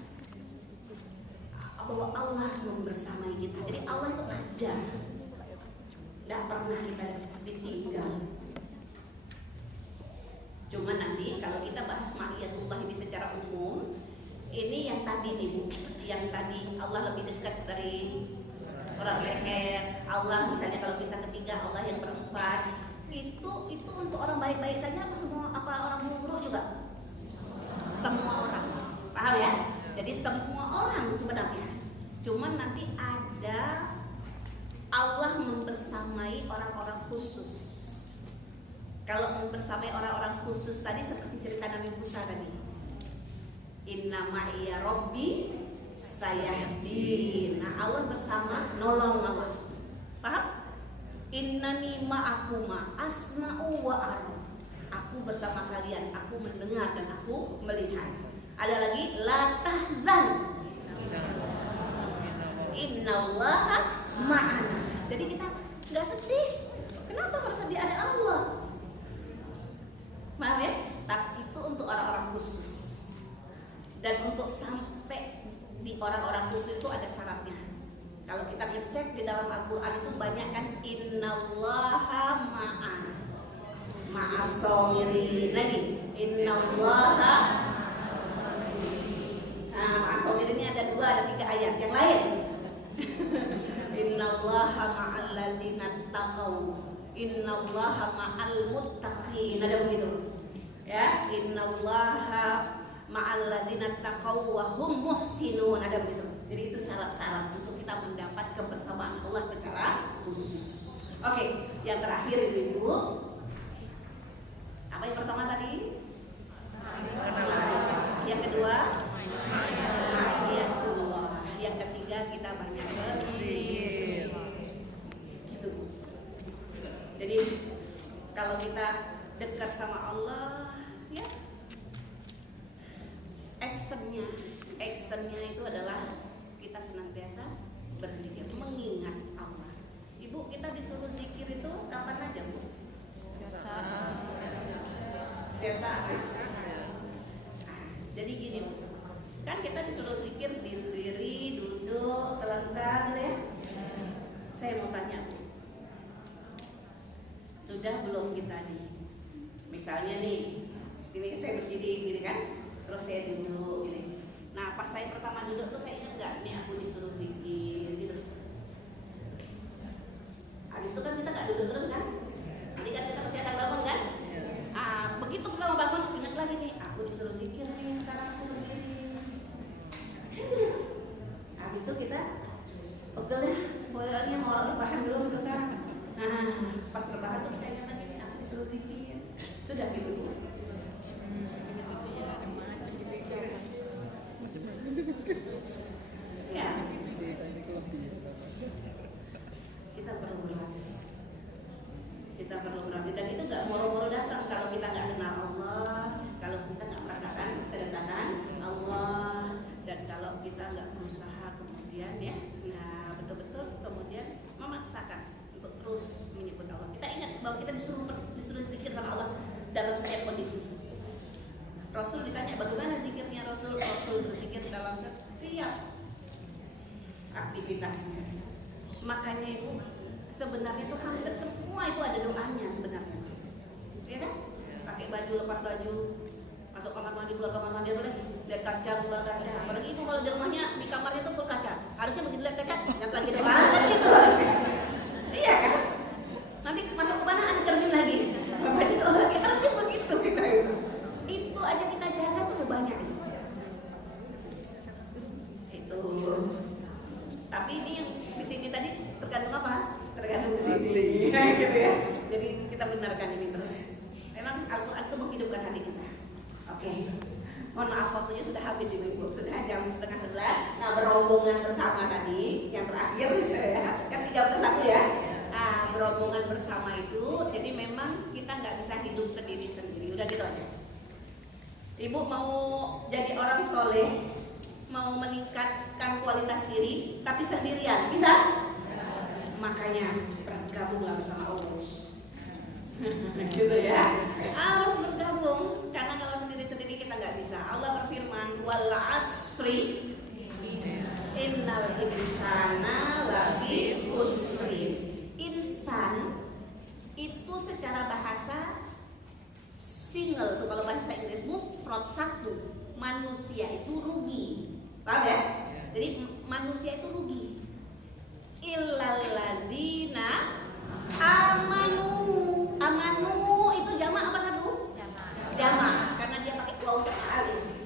bahwa Allah membersamai kita. Jadi Allah itu ada, tidak pernah kita ditinggal. Cuman nanti kalau kita bahas ma'iyatullah ini secara umum, ini yang tadi nih Bu, yang tadi Allah lebih dekat dari orang leher. Allah misalnya kalau kita ketiga, Allah yang berempat. Itu untuk orang baik-baik saja apa semua, apa orang buruk juga? Semua orang. Paham ya? Jadi semua orang sebenarnya. Cuman nanti ada Allah membersamai orang-orang khusus. Kalau membersamai orang-orang khusus tadi seperti cerita Nabi Musa tadi. Inna ma'iya Rabbi sayahdin. Nah, Allah bersama, nolong Allah. Paham? Innani ma'akuma asma'u wa ara. Aku bersama kalian, aku mendengar dan aku melihat. Ada lagi la tahzan. Innallaha ma'ana. Jadi kita nggak sedih. Kenapa harus sedih? Ada Allah. Paham ya? Tapi itu untuk orang-orang khusus. Dan untuk sampai di orang-orang khusus itu ada syaratnya. Kalau kita ngecek di dalam Al-Quran itu banyak kan innallaha ma'as-sabirin. Lagi innallaha ma'as-sabirin ini ada 2, ada 3 ayat. Yang lain innallaha ma'al ladzina taqaw, innallaha ma'al muttaqin. Ada begitu ya, innallaha ma'al ladzina taqaw wa hum muhsinun. Ada begitu. Jadi itu syarat-syarat untuk kita mendapat kebersamaan Allah secara khusus. Oke, yang terakhir Ibu. Apa yang pertama tadi? Yang kedua? kita banyak berzikir. Gitu. Jadi kalau kita dekat sama Allah, ya eksternnya itu adalah kita senantiasa berzikir, mengingat Allah. Ibu, kita disuruh zikir itu kapan aja, Bu? Biasa. Jadi gini, Bu. Kan kita disuruh zikir berdiri, duduk, telentang gitu ya. Saya mau tanya, Bu. Sudah belum kita nih? Misalnya nih, ini saya berdiri gini kan, terus saya duduk gini. Nah, pas saya pertama duduk tuh saya ingat nggak, nih aku disuruh zikir gitu. Habis itu kan kita nggak duduk terus kan? Nanti kan kita pasti akan bangun kan? Begitu kita mau bangun, ingat lagi nih, aku disuruh zikir nih, sekarang aku berdiri. Habis itu kita pegel ya, bolehnya mau rebahan dulu sebentar. Nah, pas rebahan tuh kita ingat lagi nih, aku disuruh zikir. Sudah gitu. Ya. Kita perlu berlatih dan itu nggak moro-moro datang kalau kita nggak kenal Allah, kalau kita nggak merasakan kedekatan Allah, dan kalau kita nggak berusaha kemudian ya, nah betul-betul kemudian memaksakan untuk terus menyebut Allah. Kita ingat bahwa kita disuruh zikir sama Allah dalam setiap kondisi. Rasul ditanya bagaimana zikirnya Rasul berzikir dalam setiap aktivitasnya. Makanya Ibu, sebenarnya itu hampir semua itu ada doanya sebenarnya, ya kan? Pakai baju, lepas baju, masuk kamar mandi, keluar kamar mandi, apa lagi? Lihat kaca, keluar kaca. Apalagi Ibu kalau di rumahnya, di kamarnya tuh full kaca. Harusnya begitu lihat kaca, ingat lagi doa gitu. Iya kan? Nanti masuk ke mana ada cermin lagi, baca doa lagi. Harusnya begitu kita itu. Itu aja kita jaga tuh udah banyak itu. Tapi ini yang di sini tadi tergantung apa? Tergantung di sini, gitu ya. Jadi kita benarkan ini terus. Memang Al-Quran itu menghidupkan hati kita. Oke. Mohon maaf waktunya sudah habis ini Ibu, sudah jam 10:30. Nah, berombongan bersama tadi, yang terakhir ya, kan 31 ya. Nah, berombongan bersama itu, jadi memang kita nggak bisa hidup sendiri-sendiri. Udah gitu aja. Ibu mau jadi orang soleh, mau meningkatkan kualitas diri, tapi sendirian, bisa? Makanya bergabunglah bersama Allah. Gitu ya. Harus bergabung, karena kalau sendiri-sendiri kita nggak bisa. Allah berfirman, wal asri innal insana lafi khusrin. Insan itu secara bahasa single tuh, kalau bahasa Inggris mufrad satu. Manusia itu rugi. Paham ya? Jadi manusia itu rugi. Illallazina amanu itu jamak apa satu? Jamak, karena dia pakai waw sama alif.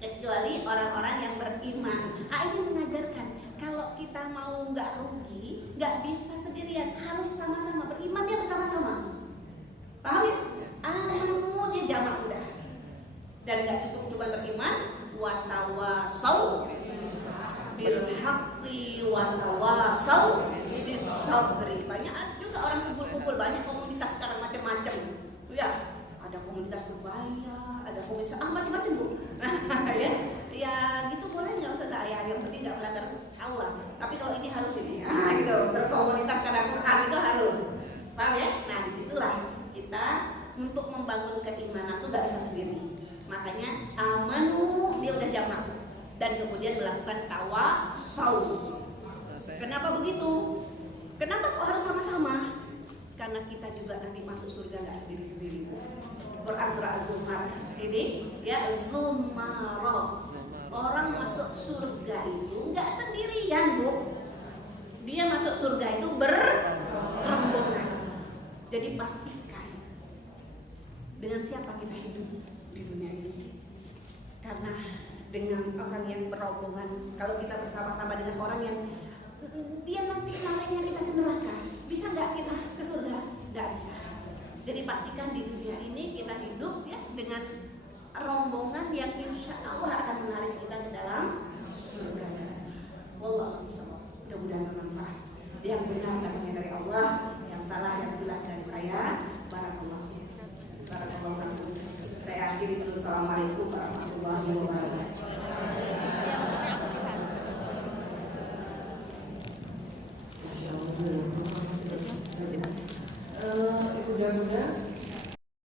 Kecuali orang-orang yang beriman. Ini mengajarkan kalau kita mau nggak rugi, nggak bisa sendirian, harus sama-sama beriman, dia bersama-sama. Paham ya? Amanu dia jamak sudah. Dan nggak cukup cuma beriman, watawasau bil haqqi watawasau bis sabri. Banyak juga orang kumpul-kumpul, banyak komunitas sekarang macam-macam. Ya, ada komunitas berbahaya, ada komunitas macam-macam Bu. ya gitu boleh, nggak usah ada ayah, yang penting nggak melanggar Allah. Tapi kalau ini harus ini, gitu, berkomunitas karena Quran itu harus. Paham ya? Nah disitulah kita untuk membangun keimanan tuh nggak bisa sendiri. Makanya amanu dia udah jamak, dan kemudian melakukan tawasau. Kenapa begitu? Kenapa kok harus sama-sama? Karena kita juga nanti masuk surga nggak sendiri-sendiri. Quran surah Az-Zumar ini ya, Zumar. Orang masuk surga itu nggak sendirian Bu. Dia masuk surga itu berrombongan. Jadi pastikan dengan siapa kita hidup di dunia ini. Karena dengan orang yang berombongan, kalau kita bersama-sama dengan orang yang dia nanti nariknya kita ke neraka, bisa nggak kita ke surga? Nggak bisa. Jadi pastikan di dunia ini kita hidup ya dengan rombongan yang insya Allah akan menarik kita ke dalam surga. Yang benar datangnya dari Allah, yang salah yang khilaf dari saya. Barakallahu. Barakallahu. Saya akhiri dulu. Assalamualaikum warahmatullahi wabarakatuh. Ibu dan Bunda,